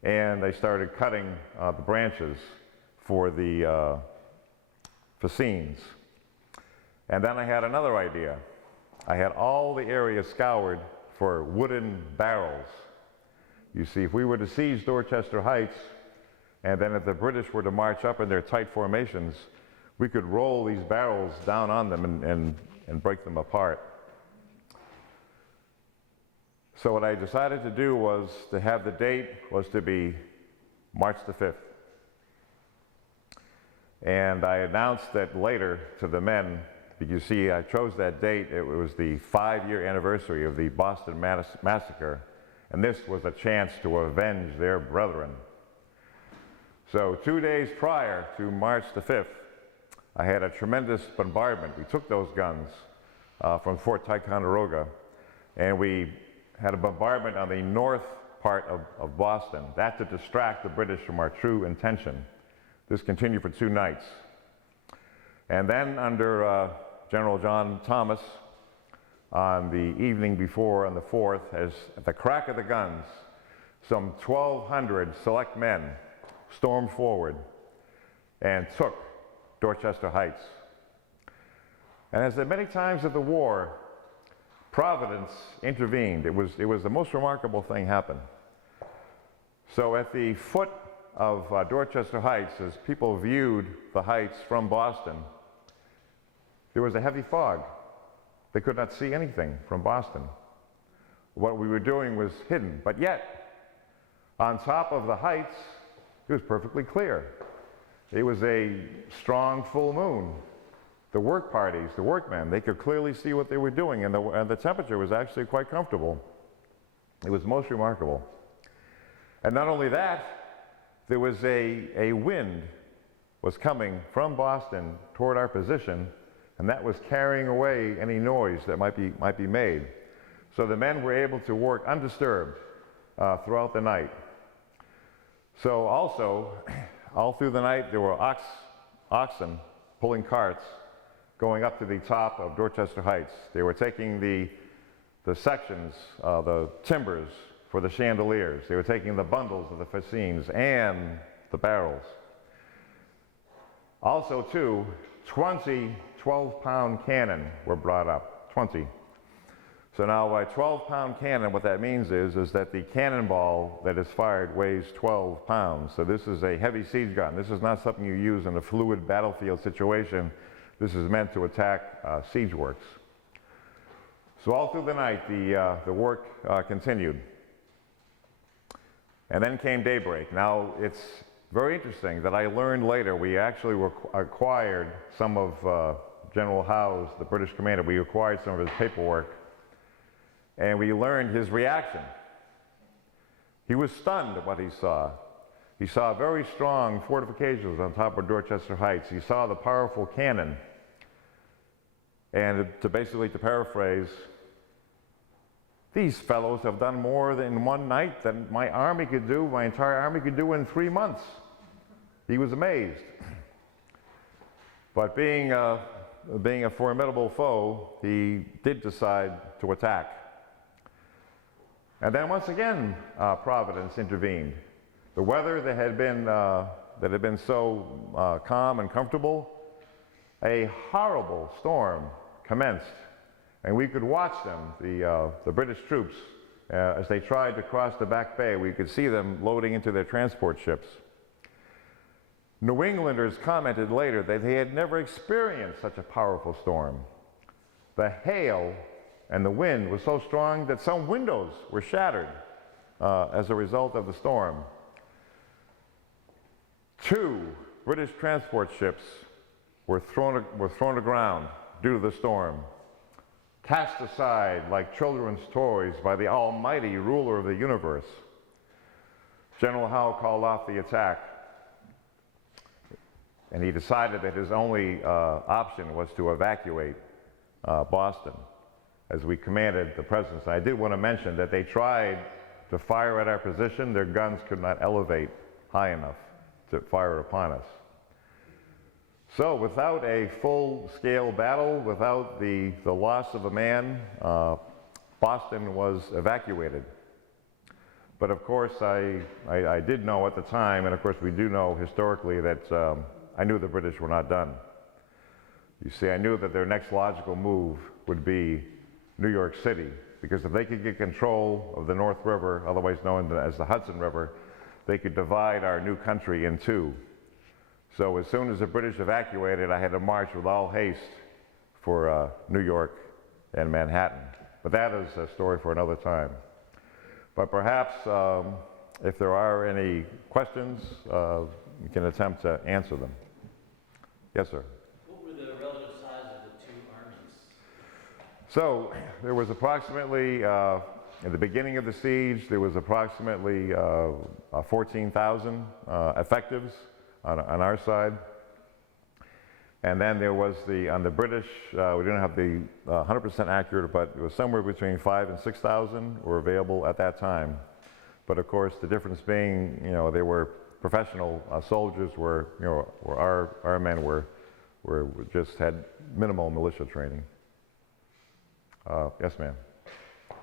and they started cutting the branches for the fascines. And then I had another idea. I had all the area scoured for wooden barrels. You see, if we were to seize Dorchester Heights, and then if the British were to march up in their tight formations, we could roll these barrels down on them and break them apart. So what I decided to do was to have the date was to be March the 5th. And I announced that later to the men. You see, I chose that date. It was the 5-year anniversary of the Boston Massacre, and this was a chance to avenge their brethren. So 2 days prior to March the 5th, I had a tremendous bombardment. We took those guns from Fort Ticonderoga, and we had a bombardment on the north part of Boston. That to distract the British from our true intention. This continued for 2 nights. And then under General John Thomas, on the evening before, on the 4th, as at the crack of the guns, some 1,200 select men stormed forward and took Dorchester Heights. And as at many times of the war, Providence intervened. It was the most remarkable thing happened. So at the foot of Dorchester Heights, as people viewed the heights from Boston, there was a heavy fog. They could not see anything from Boston. What we were doing was hidden, but yet, on top of the heights, it was perfectly clear. It was a strong full moon. The work parties, the workmen, they could clearly see what they were doing, and the temperature was actually quite comfortable. It was most remarkable. And not only that, there was a wind was coming from Boston toward our position, and that was carrying away any noise that might be made. So the men were able to work undisturbed throughout the night. So also, all through the night, there were oxen pulling carts going up to the top of Dorchester Heights. They were taking the sections, the timbers for the chandeliers. They were taking the bundles of the fascines and the barrels. Also, too, 20 12-pound cannon were brought up, 20. So now a 12-pound cannon, what that means is that the cannonball that is fired weighs 12 pounds. So this is a heavy siege gun. This is not something you use in a fluid battlefield situation. This is meant to attack siege works. So all through the night, the work continued. And then came daybreak. Now, it's very interesting that I learned later, we actually acquired some of General Howe's, the British commander, we acquired some of his paperwork, and we learned his reaction. He was stunned at what he saw. He saw very strong fortifications on top of Dorchester Heights. He saw the powerful cannon. And to paraphrase, these fellows have done more in one night than my army could do, my entire army could do in 3 months. He was amazed. But being a formidable foe, he did decide to attack. And then once again, Providence intervened. The weather that had been so calm and comfortable, a horrible storm commenced. And we could watch them, the British troops, as they tried to cross the Back Bay. We could see them loading into their transport ships. New Englanders commented later that they had never experienced such a powerful storm. The hail and the wind was so strong that some windows were shattered as a result of the storm. 2 British transport ships were thrown aground due to the storm, cast aside like children's toys by the almighty ruler of the universe. General Howe called off the attack, and he decided that his only option was to evacuate Boston, as we commanded the presence. And I did want to mention that they tried to fire at our position. Their guns could not elevate high enough to fire upon us. So without a full-scale battle, without the loss of a man, Boston was evacuated. But of course, I did know at the time, and of course we do know historically, that I knew the British were not done. You see, I knew that their next logical move would be New York City, because if they could get control of the North River, otherwise known as the Hudson River, they could divide our new country in 2. So as soon as the British evacuated, I had to march with all haste for New York and Manhattan. But that is a story for another time. But perhaps if there are any questions, you can attempt to answer them. Yes, sir. What were the relative size of the 2 armies? So there was approximately, at the beginning of the siege, there was approximately 14,000 effectives on our side. And then there was on the British, we didn't have the 100% accurate, but it was somewhere between 5,000 and 6,000 were available at that time. But of course, the difference being, they were professional soldiers, our men were just had minimal militia training. Yes, ma'am.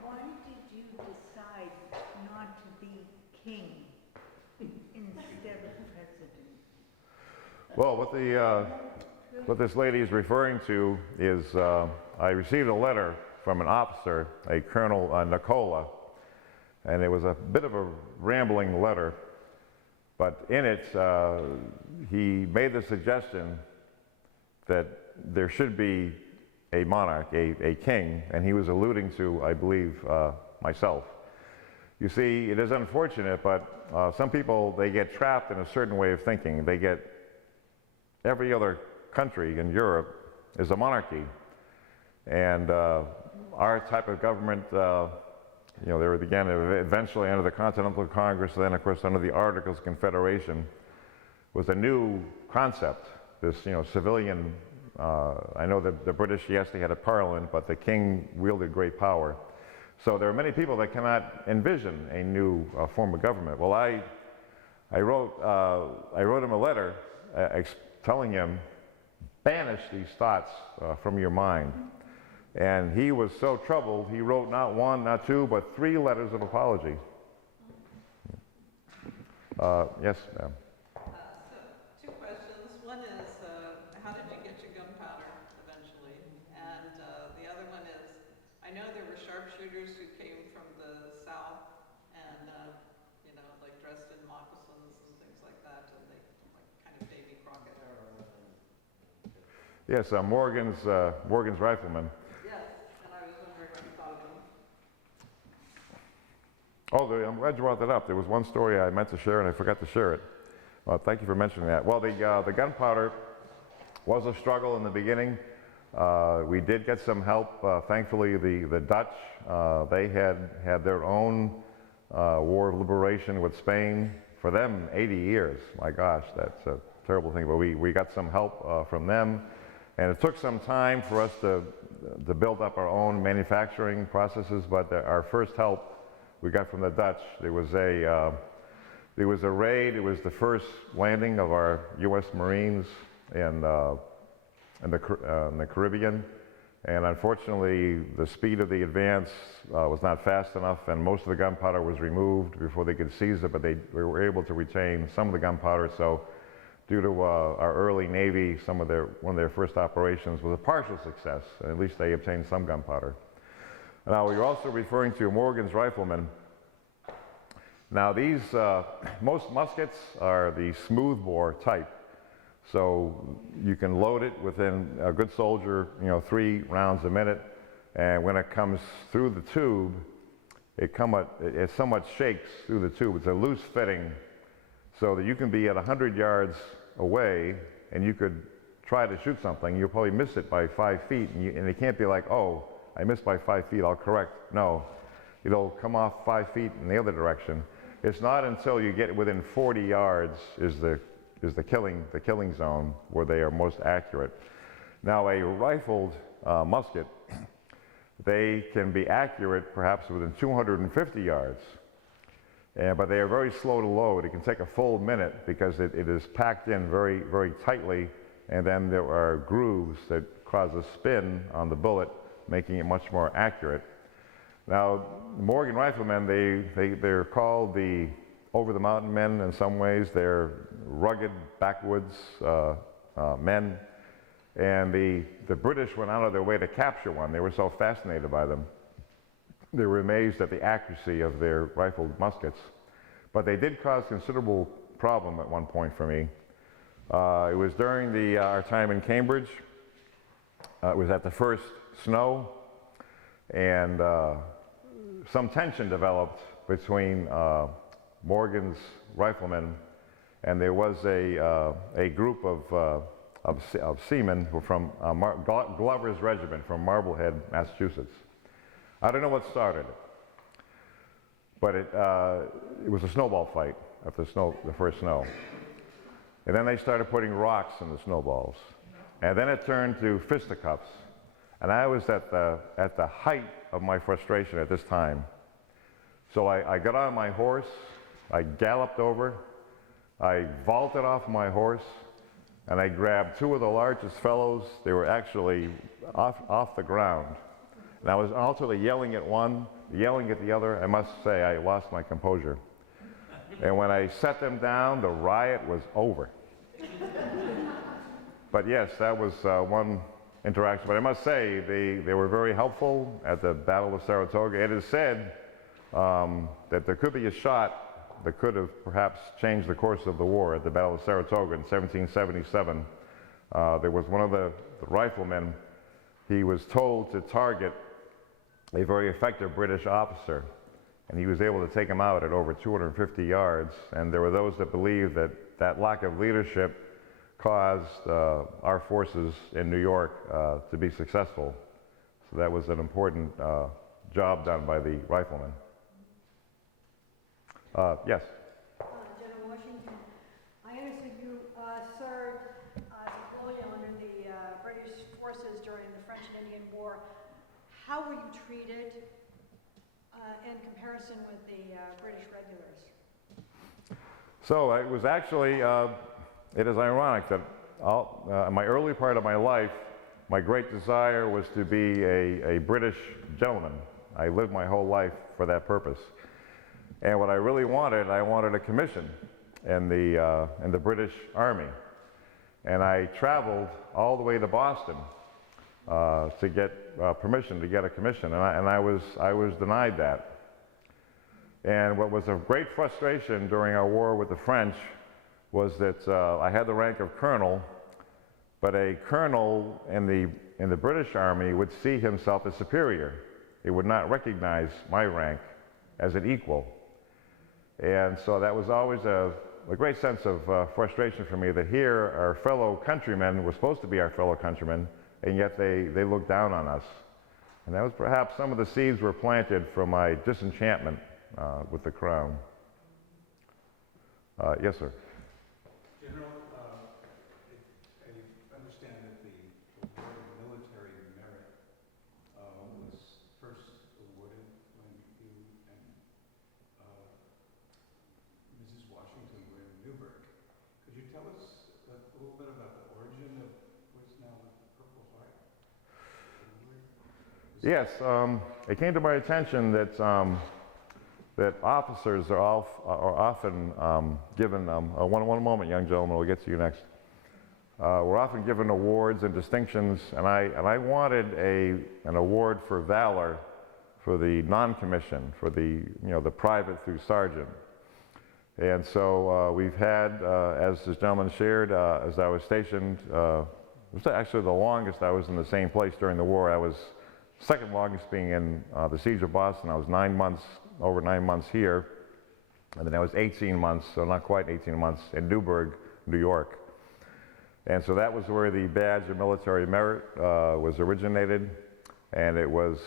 Why did you decide not to be king instead of president? Well, what this lady is referring to is I received a letter from an officer, a Colonel Nicola, and it was a bit of a rambling letter, but in it he made the suggestion that there should be a monarch, a king, and he was alluding to, I believe, myself. You see, it is unfortunate, but some people, they get trapped in a certain way of thinking. They get, every other country in Europe is a monarchy. And our type of government, you know, they were began eventually under the Continental Congress, then of course under the Articles of Confederation, was a new concept. This, you know, civilian, I know that the British, yes, they had a parliament, but the king wielded great power. So there are many people that cannot envision a new form of government. Well, I wrote him a letter telling him, banish these thoughts from your mind. And he was so troubled, he wrote not one, not two, but 3 letters of apology. Yes, ma'am. So, 2 questions. One is, how did you get your gunpowder eventually? And the other one is, I know there were sharpshooters who came from the south and, you know, like dressed in moccasins and things like that, and they like kind of baby Crockett. Yes, Morgan's Riflemen. Yes, and I was wondering what you thought of them. Oh, I'm glad you brought that up. There was one story I meant to share and I forgot to share it. Well, thank you for mentioning that. Well, the gunpowder was a struggle in the beginning. We did get some help. Thankfully, the Dutch, they had their own war of liberation with Spain. For them, 80 years. My gosh, that's a terrible thing. But we got some help from them. And it took some time for us to build up our own manufacturing processes. But our first help we got from the Dutch. There was a raid. It was the first landing of our U.S. Marines in the Caribbean, and unfortunately the speed of the advance was not fast enough, and most of the gunpowder was removed before they could seize it, but we were able to retain some of the gunpowder. So due to our early Navy, one of their first operations was a partial success, and at least they obtained some gunpowder. Now, you're also referring to Morgan's Riflemen. Now, these, most muskets are the smoothbore type. So you can load it within a good soldier, you know, 3 rounds a minute. And when it comes through the tube, it somewhat shakes through the tube. It's a loose fitting so that you can be at 100 yards away and you could try to shoot something. You'll probably miss it by 5 feet. And it can't be like, oh, I missed by 5 feet, I'll correct. No, it'll come off 5 feet in the other direction. It's not until you get within 40 yards is the killing zone where they are most accurate. Now, a rifled musket, they can be accurate perhaps within 250 yards, but they are very slow to load. It can take a full minute because it is packed in very, very tightly, and then there are grooves that cause a spin on the bullet, making it much more accurate. Now, Morgan Riflemen, they're called the over-the-mountain men in some ways. They're rugged, backwoods men. And the British went out of their way to capture one. They were so fascinated by them. They were amazed at the accuracy of their rifled muskets. But they did cause considerable problem at one point for me. It was during our time in Cambridge. It was at the first snow. And some tension developed between Morgan's Riflemen, and there was a group of seamen who were from Glover's Regiment from Marblehead, Massachusetts. I don't know what started it, but it was a snowball fight at the first snow. And then they started putting rocks in the snowballs. And then it turned to fisticuffs. And I was at the height of my frustration at this time. So I got on my horse, I galloped over, I vaulted off my horse, and I grabbed 2 of the largest fellows. They were actually off the ground. And I was alternately yelling at one, yelling at the other. I must say I lost my composure. And when I set them down, the riot was over. But yes, that was one interaction. But I must say, they were very helpful at the Battle of Saratoga. It is said that there could be a shot that could have perhaps changed the course of the war at the Battle of Saratoga in 1777. There was one of the riflemen he was told to target a very effective British officer, and he was able to take him out at over 250 yards. And there were those that believed that that lack of leadership caused our forces in New York to be successful. So that was an important job done by the riflemen. Yes? General Washington, I understand you served as a colonial under the British forces during the French and Indian War. How were you treated in comparison with the British regulars? So it was actually, it is ironic that in my early part of my life, my great desire was to be a British gentleman. I lived my whole life for that purpose. And what I really wanted, I wanted a commission in the British Army. And I traveled all the way to Boston to get permission to get a commission, and I was denied that. And what was of great frustration during our war with the French was that I had the rank of colonel, but a colonel in the British Army would see himself as superior. He would not recognize my rank as an equal. And so that was always a great sense of frustration for me, that here our fellow countrymen were supposed to be our fellow countrymen, and yet they looked down on us. And that was perhaps some of the seeds were planted from my disenchantment with the crown. Yes, sir. General, I understand that the award of military merit was first awarded when you and Mrs. Washington were in Newburgh. Could you tell us a little bit about the origin of what's now the Purple Heart? Yes, it came to my attention that that officers are often given, one moment, young gentleman, we'll get to you next. We're often given awards and distinctions, and I wanted an award for valor for the non-commissioned, for the private through sergeant. And so we've had, as this gentleman shared, as I was stationed, it was actually the longest I was in the same place during the war. I was second longest being in the siege of Boston. I was over 9 months here, and then I was 18 months, so not quite 18 months, in Newburgh, New York. And so that was where the badge of military merit was originated, and it was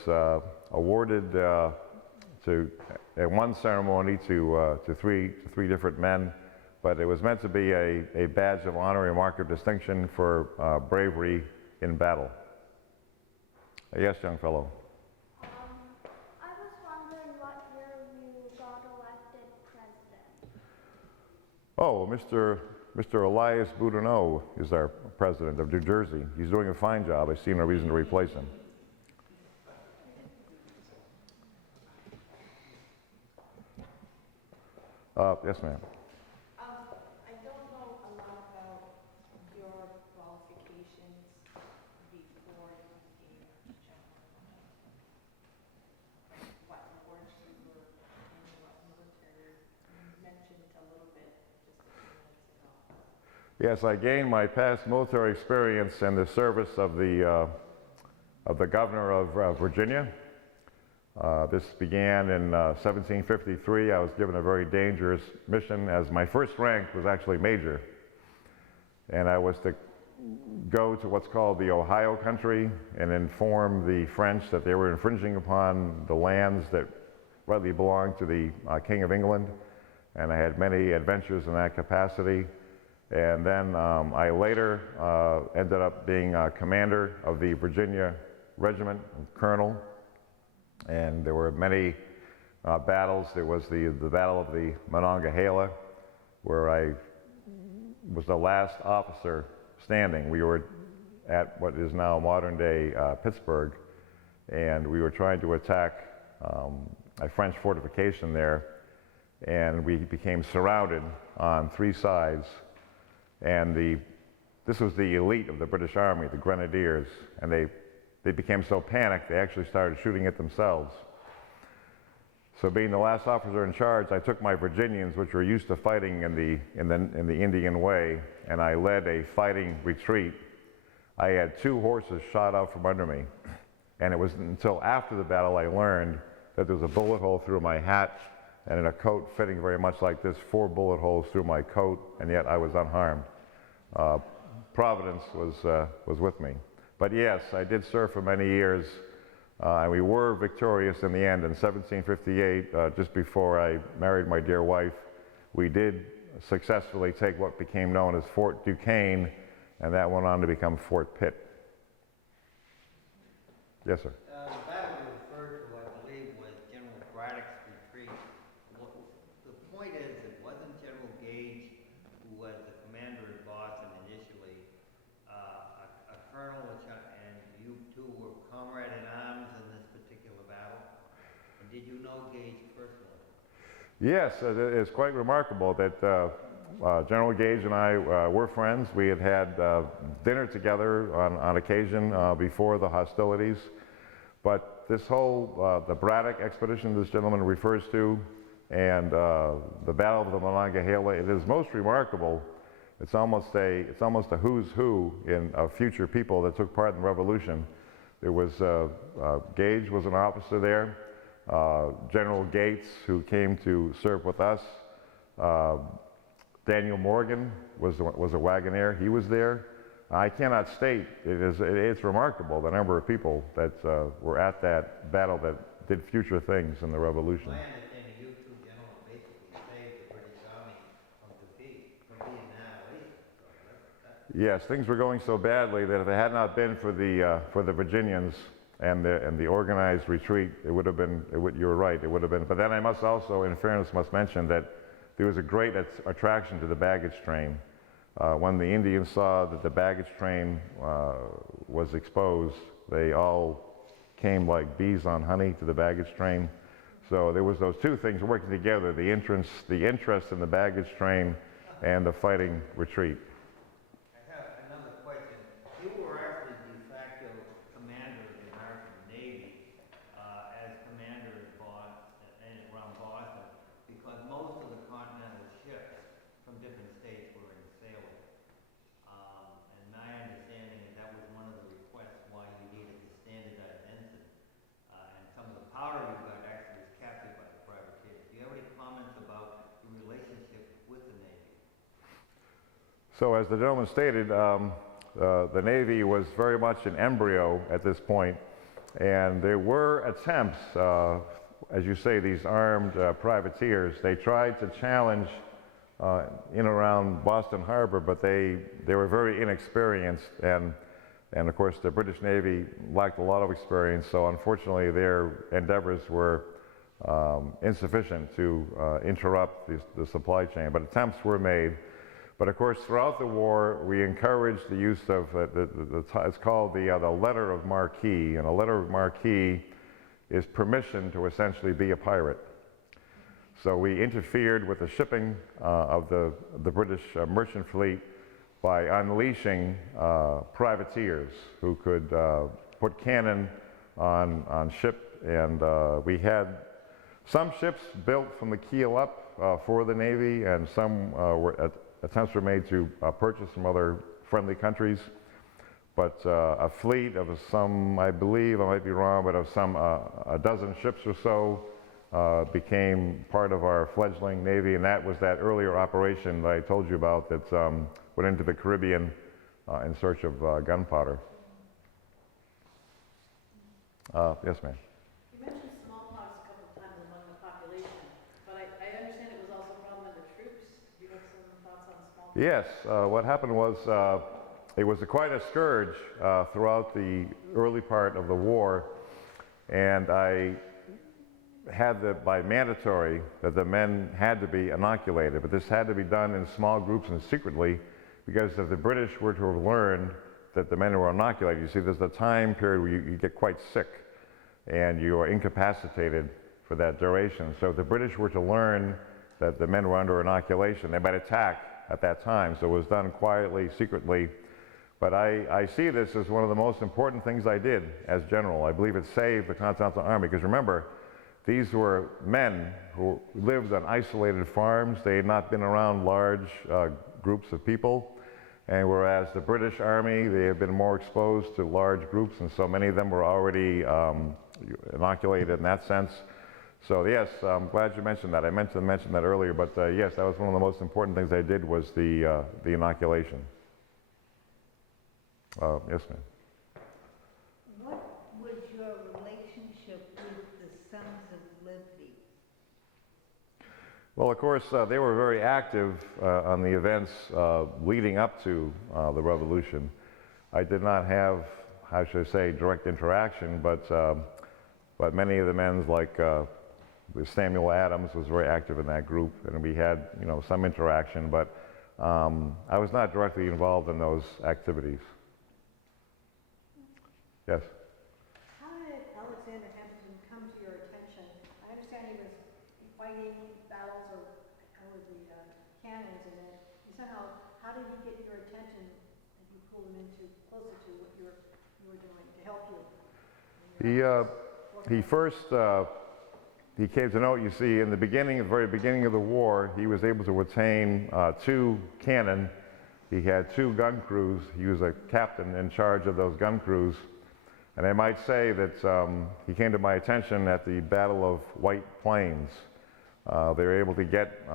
awarded at one ceremony to three different men, but it was meant to be a badge of honor, a mark of distinction for bravery in battle. Yes, young fellow. I was wondering what year you got elected president. Oh, Mr. Elias Boudinot is our president of New Jersey. He's doing a fine job. I see no reason to replace him. Yes, ma'am. I don't know a lot about your qualifications before you became general. What awards you were in, what military, you mentioned a little bit just a few minutes ago. Yes, I gained my past military experience in the service of the governor of Virginia. This began in 1753. I was given a very dangerous mission, as my first rank was actually major. And I was to go to what's called the Ohio country and inform the French that they were infringing upon the lands that rightly belonged to the King of England. And I had many adventures in that capacity. And then I later ended up being commander of the Virginia Regiment, colonel. And there were many battles. There was the Battle of the Monongahela, where I was the last officer standing. We were at what is now modern-day Pittsburgh, and we were trying to attack a French fortification there, and we became surrounded on three sides. And this was the elite of the British Army, the Grenadiers, and they became so panicked they actually started shooting at themselves. So being the last officer in charge, I took my Virginians, which were used to fighting in the Indian way, and I led a fighting retreat I had 2 horses shot out from under me. And it was until after the battle I learned that there was a bullet hole through my hat, and in a coat fitting very much like this, 4 bullet holes through my coat, and yet I was unharmed. Providence was with me. But yes, I did serve for many years, and we were victorious in the end. In 1758, just before I married my dear wife, we did successfully take what became known as Fort Duquesne, and that went on to become Fort Pitt. Yes, sir. The battle you referred to, I believe, was General Braddock's retreat. The point is, it wasn't General Gage who was the commander at Boston initially. A colonel, and you two were comrade in arms in this particular battle. And did you know Gage personally? Yes, it's quite remarkable that General Gage and I were friends. We had had dinner together on occasion before the hostilities. But this whole, the Braddock expedition this gentleman refers to, and the Battle of the Monongahela, it is most remarkable. It's almost a who's who of future people that took part in the Revolution. There was, Gage was an officer there, General Gates, who came to serve with us, Daniel Morgan was a wagoner. He was there. I cannot state, it's remarkable the number of people that were at that battle that did future things in the Revolution. My understanding, you two gentlemen basically saved the British Army from defeat, from being annihilated. Yes, things were going so badly that if it had not been for the Virginians and the organized retreat, it would have been, you were right, it would have been. But then I must also, in fairness, must mention that there was a great attraction to the baggage train. When the Indians saw that the baggage train was exposed, they all came like bees on honey to the baggage train. So there was those 2 things working together, the interest in the baggage train and the fighting retreat. I have another question. You were actually de facto commander of the American Navy as commander around Boston, because most of the continental ships from different states were in sailing. And my understanding is that was one of the requests why you needed the standardized ensign. And some of the powder you got actually was captured by the privateers. Do you have any comments about the relationship with the Navy? So as the gentleman stated, the Navy was very much an embryo at this point, and there were attempts, as you say, these armed privateers. They tried to challenge in around Boston Harbor, but they were very inexperienced, and of course the British Navy lacked a lot of experience, so unfortunately their endeavors were insufficient to interrupt the supply chain, but attempts were made. But of course, throughout the war, we encouraged the use of it's called the letter of marque, and a letter of marque is permission to essentially be a pirate. So we interfered with the shipping of the British merchant fleet by unleashing privateers who could put cannon on ship, and we had some ships built from the keel up for the Navy, and some attempts were made to purchase from other friendly countries. But a fleet of some, I believe, I might be wrong, but of some a dozen ships or so became part of our fledgling Navy, and that was that earlier operation that I told you about that went into the Caribbean in search of gunpowder. Yes, ma'am. You mentioned smallpox a couple of times among the population, but I understand it was also a problem with the troops. Do you have some thoughts on smallpox? Yes, what happened was it was quite a scourge throughout the early part of the war, and I had by mandatory that the men had to be inoculated, but this had to be done in small groups and secretly, because if the British were to have learned that the men were inoculated, you see there's a time period where you get quite sick and you are incapacitated for that duration. So if the British were to learn that the men were under inoculation, they might attack at that time. So it was done quietly, secretly. But I see this as one of the most important things I did as general. I believe it saved the Continental Army, because remember, these were men who lived on isolated farms. They had not been around large groups of people. And whereas the British Army, they have been more exposed to large groups, and so many of them were already inoculated in that sense. So yes, I'm glad you mentioned that. I meant to mention that earlier, but yes, that was one of the most important things I did was the inoculation. Yes, ma'am. What was your relationship with the Sons of Liberty? Well, of course, they were very active on the events leading up to the revolution. I did not have, how should I say, direct interaction, but many of the men, like Samuel Adams, was very active in that group, and we had, some interaction. But I was not directly involved in those activities. Yes. How did Alexander Hamilton come to your attention? I understand he was fighting battles or with the cannons, and then how did he get your attention and you pulled him into closer to what you were doing to help you? He first he came to know, you see, in the very beginning of the war, he was able to retain 2 cannon. He had 2 gun crews. He was a captain in charge of those gun crews. And I might say that he came to my attention at the Battle of White Plains. They were able to get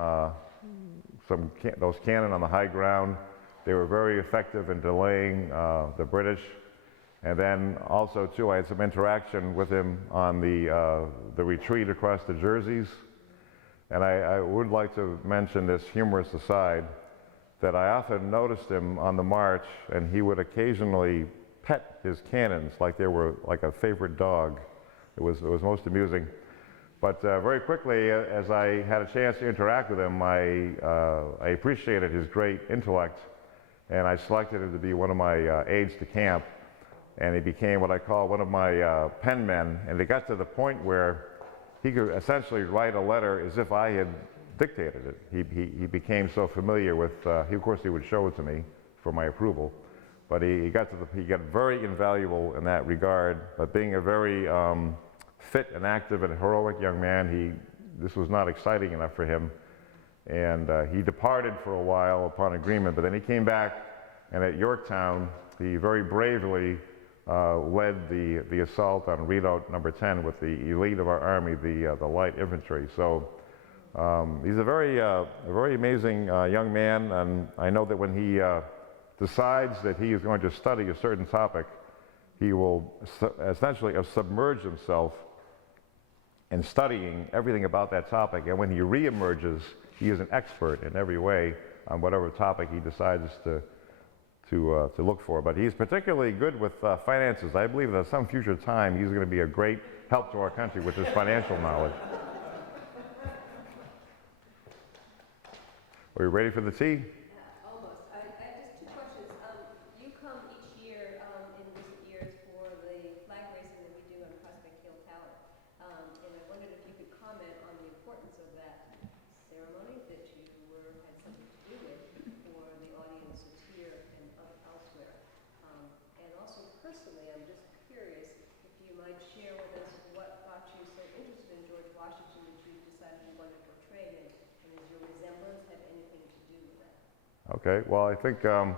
those cannon on the high ground. They were very effective in delaying the British. And then also, too, I had some interaction with him on the retreat across the Jerseys. And I would like to mention this humorous aside, that I often noticed him on the march, and he would occasionally pet his cannons like they were like a favorite dog. It was most amusing. But very quickly, as I had a chance to interact with him, I appreciated his great intellect, and I selected him to be one of my aides de camp. And he became what I call one of my pen men. And it got to the point where he could essentially write a letter as if I had dictated it. He became so familiar with, of course he would show it to me for my approval, but he got very invaluable in that regard. But being a very fit and active and heroic young man, this was not exciting enough for him. And he departed for a while upon agreement, but then he came back, and at Yorktown, he very bravely led the assault on Redoubt Number 10 with the elite of our army, the light infantry. So he's a very amazing young man, and I know that when he decides that he is going to study a certain topic, he will essentially submerge himself in studying everything about that topic, and when he reemerges, he is an expert in every way on whatever topic he decides to look for. But he's particularly good with finances. I believe that at some future time he's going to be a great help to our country with his financial knowledge. Are you ready for the tea? Almost. I have just 2 questions. You come each year in recent years for the flag raising that we do on Prospect Hill Tower. And I wondered if you could comment on the importance of that ceremony that you had something to do with for the audiences here and elsewhere. And also personally, I'm just curious if you might share with us what got you so interested in George Washington that you decided you wanted to portray him, and does your resemblance have anything to do with that? Okay. Well, I think I'm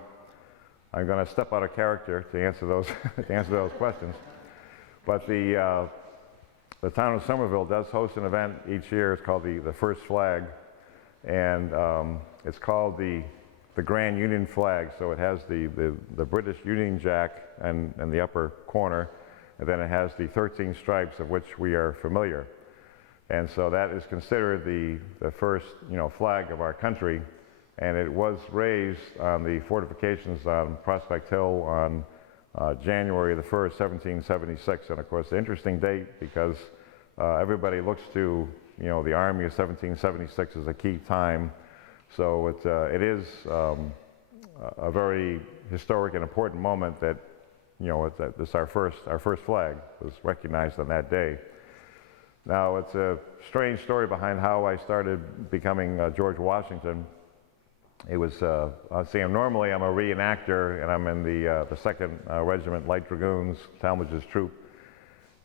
going to step out of character to answer those questions. But the town of Somerville does host an event each year. It's called the First Flag, and it's called the Grand Union Flag. So it has the British Union Jack in the upper corner, and then it has the 13 stripes of which we are familiar. And so that is considered the first flag of our country. And it was raised on the fortifications on Prospect Hill on January the 1st, 1776. And of course, the interesting date because everybody looks to the Army of 1776 as a key time. So it is a very historic and important moment that this our first flag was recognized on that day. Now it's a strange story behind how I started becoming George Washington. It was, normally I'm a reenactor, and I'm in the 2nd Regiment Light Dragoons, Talmadge's troop.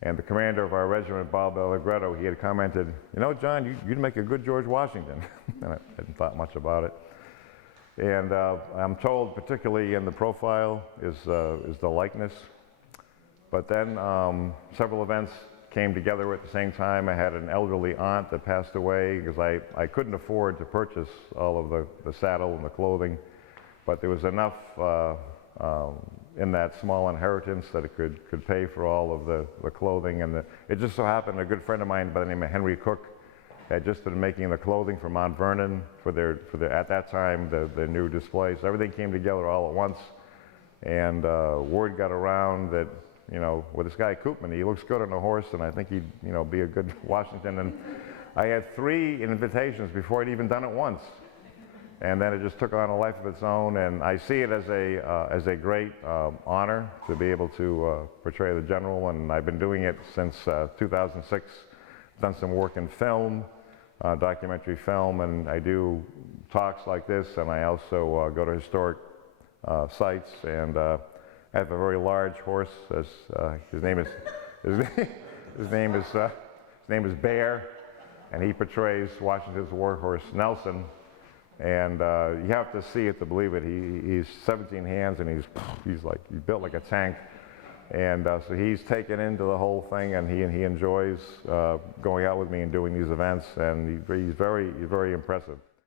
And the commander of our regiment, Bob Allegretto, he had commented, John, you'd make a good George Washington. And I hadn't thought much about it. And I'm told, particularly in the profile, is the likeness. But then several events came together at the same time. I had an elderly aunt that passed away because I couldn't afford to purchase all of the saddle and the clothing, but there was enough in that small inheritance that it could pay for all of the clothing. And it just so happened a good friend of mine by the name of Henry Cook had just been making the clothing for Mount Vernon for their at that time the new display. So everything came together all at once, and word got around that, you know, with this guy Koopman, he looks good on a horse, and I think he'd, you know, be a good Washington. And I had 3 invitations before I'd even done it once, and then it just took on a life of its own. And I see it as a great honor to be able to portray the general, and I've been doing it since 2006. Done some work in film, documentary film, and I do talks like this, and I also go to historic sites, and I have a very large horse. His name is Bear, and he portrays Washington's war horse Nelson. And you have to see it to believe it. He's 17 hands, and he's built like a tank. And so he's taken into the whole thing, and he enjoys going out with me and doing these events, and he's very impressive.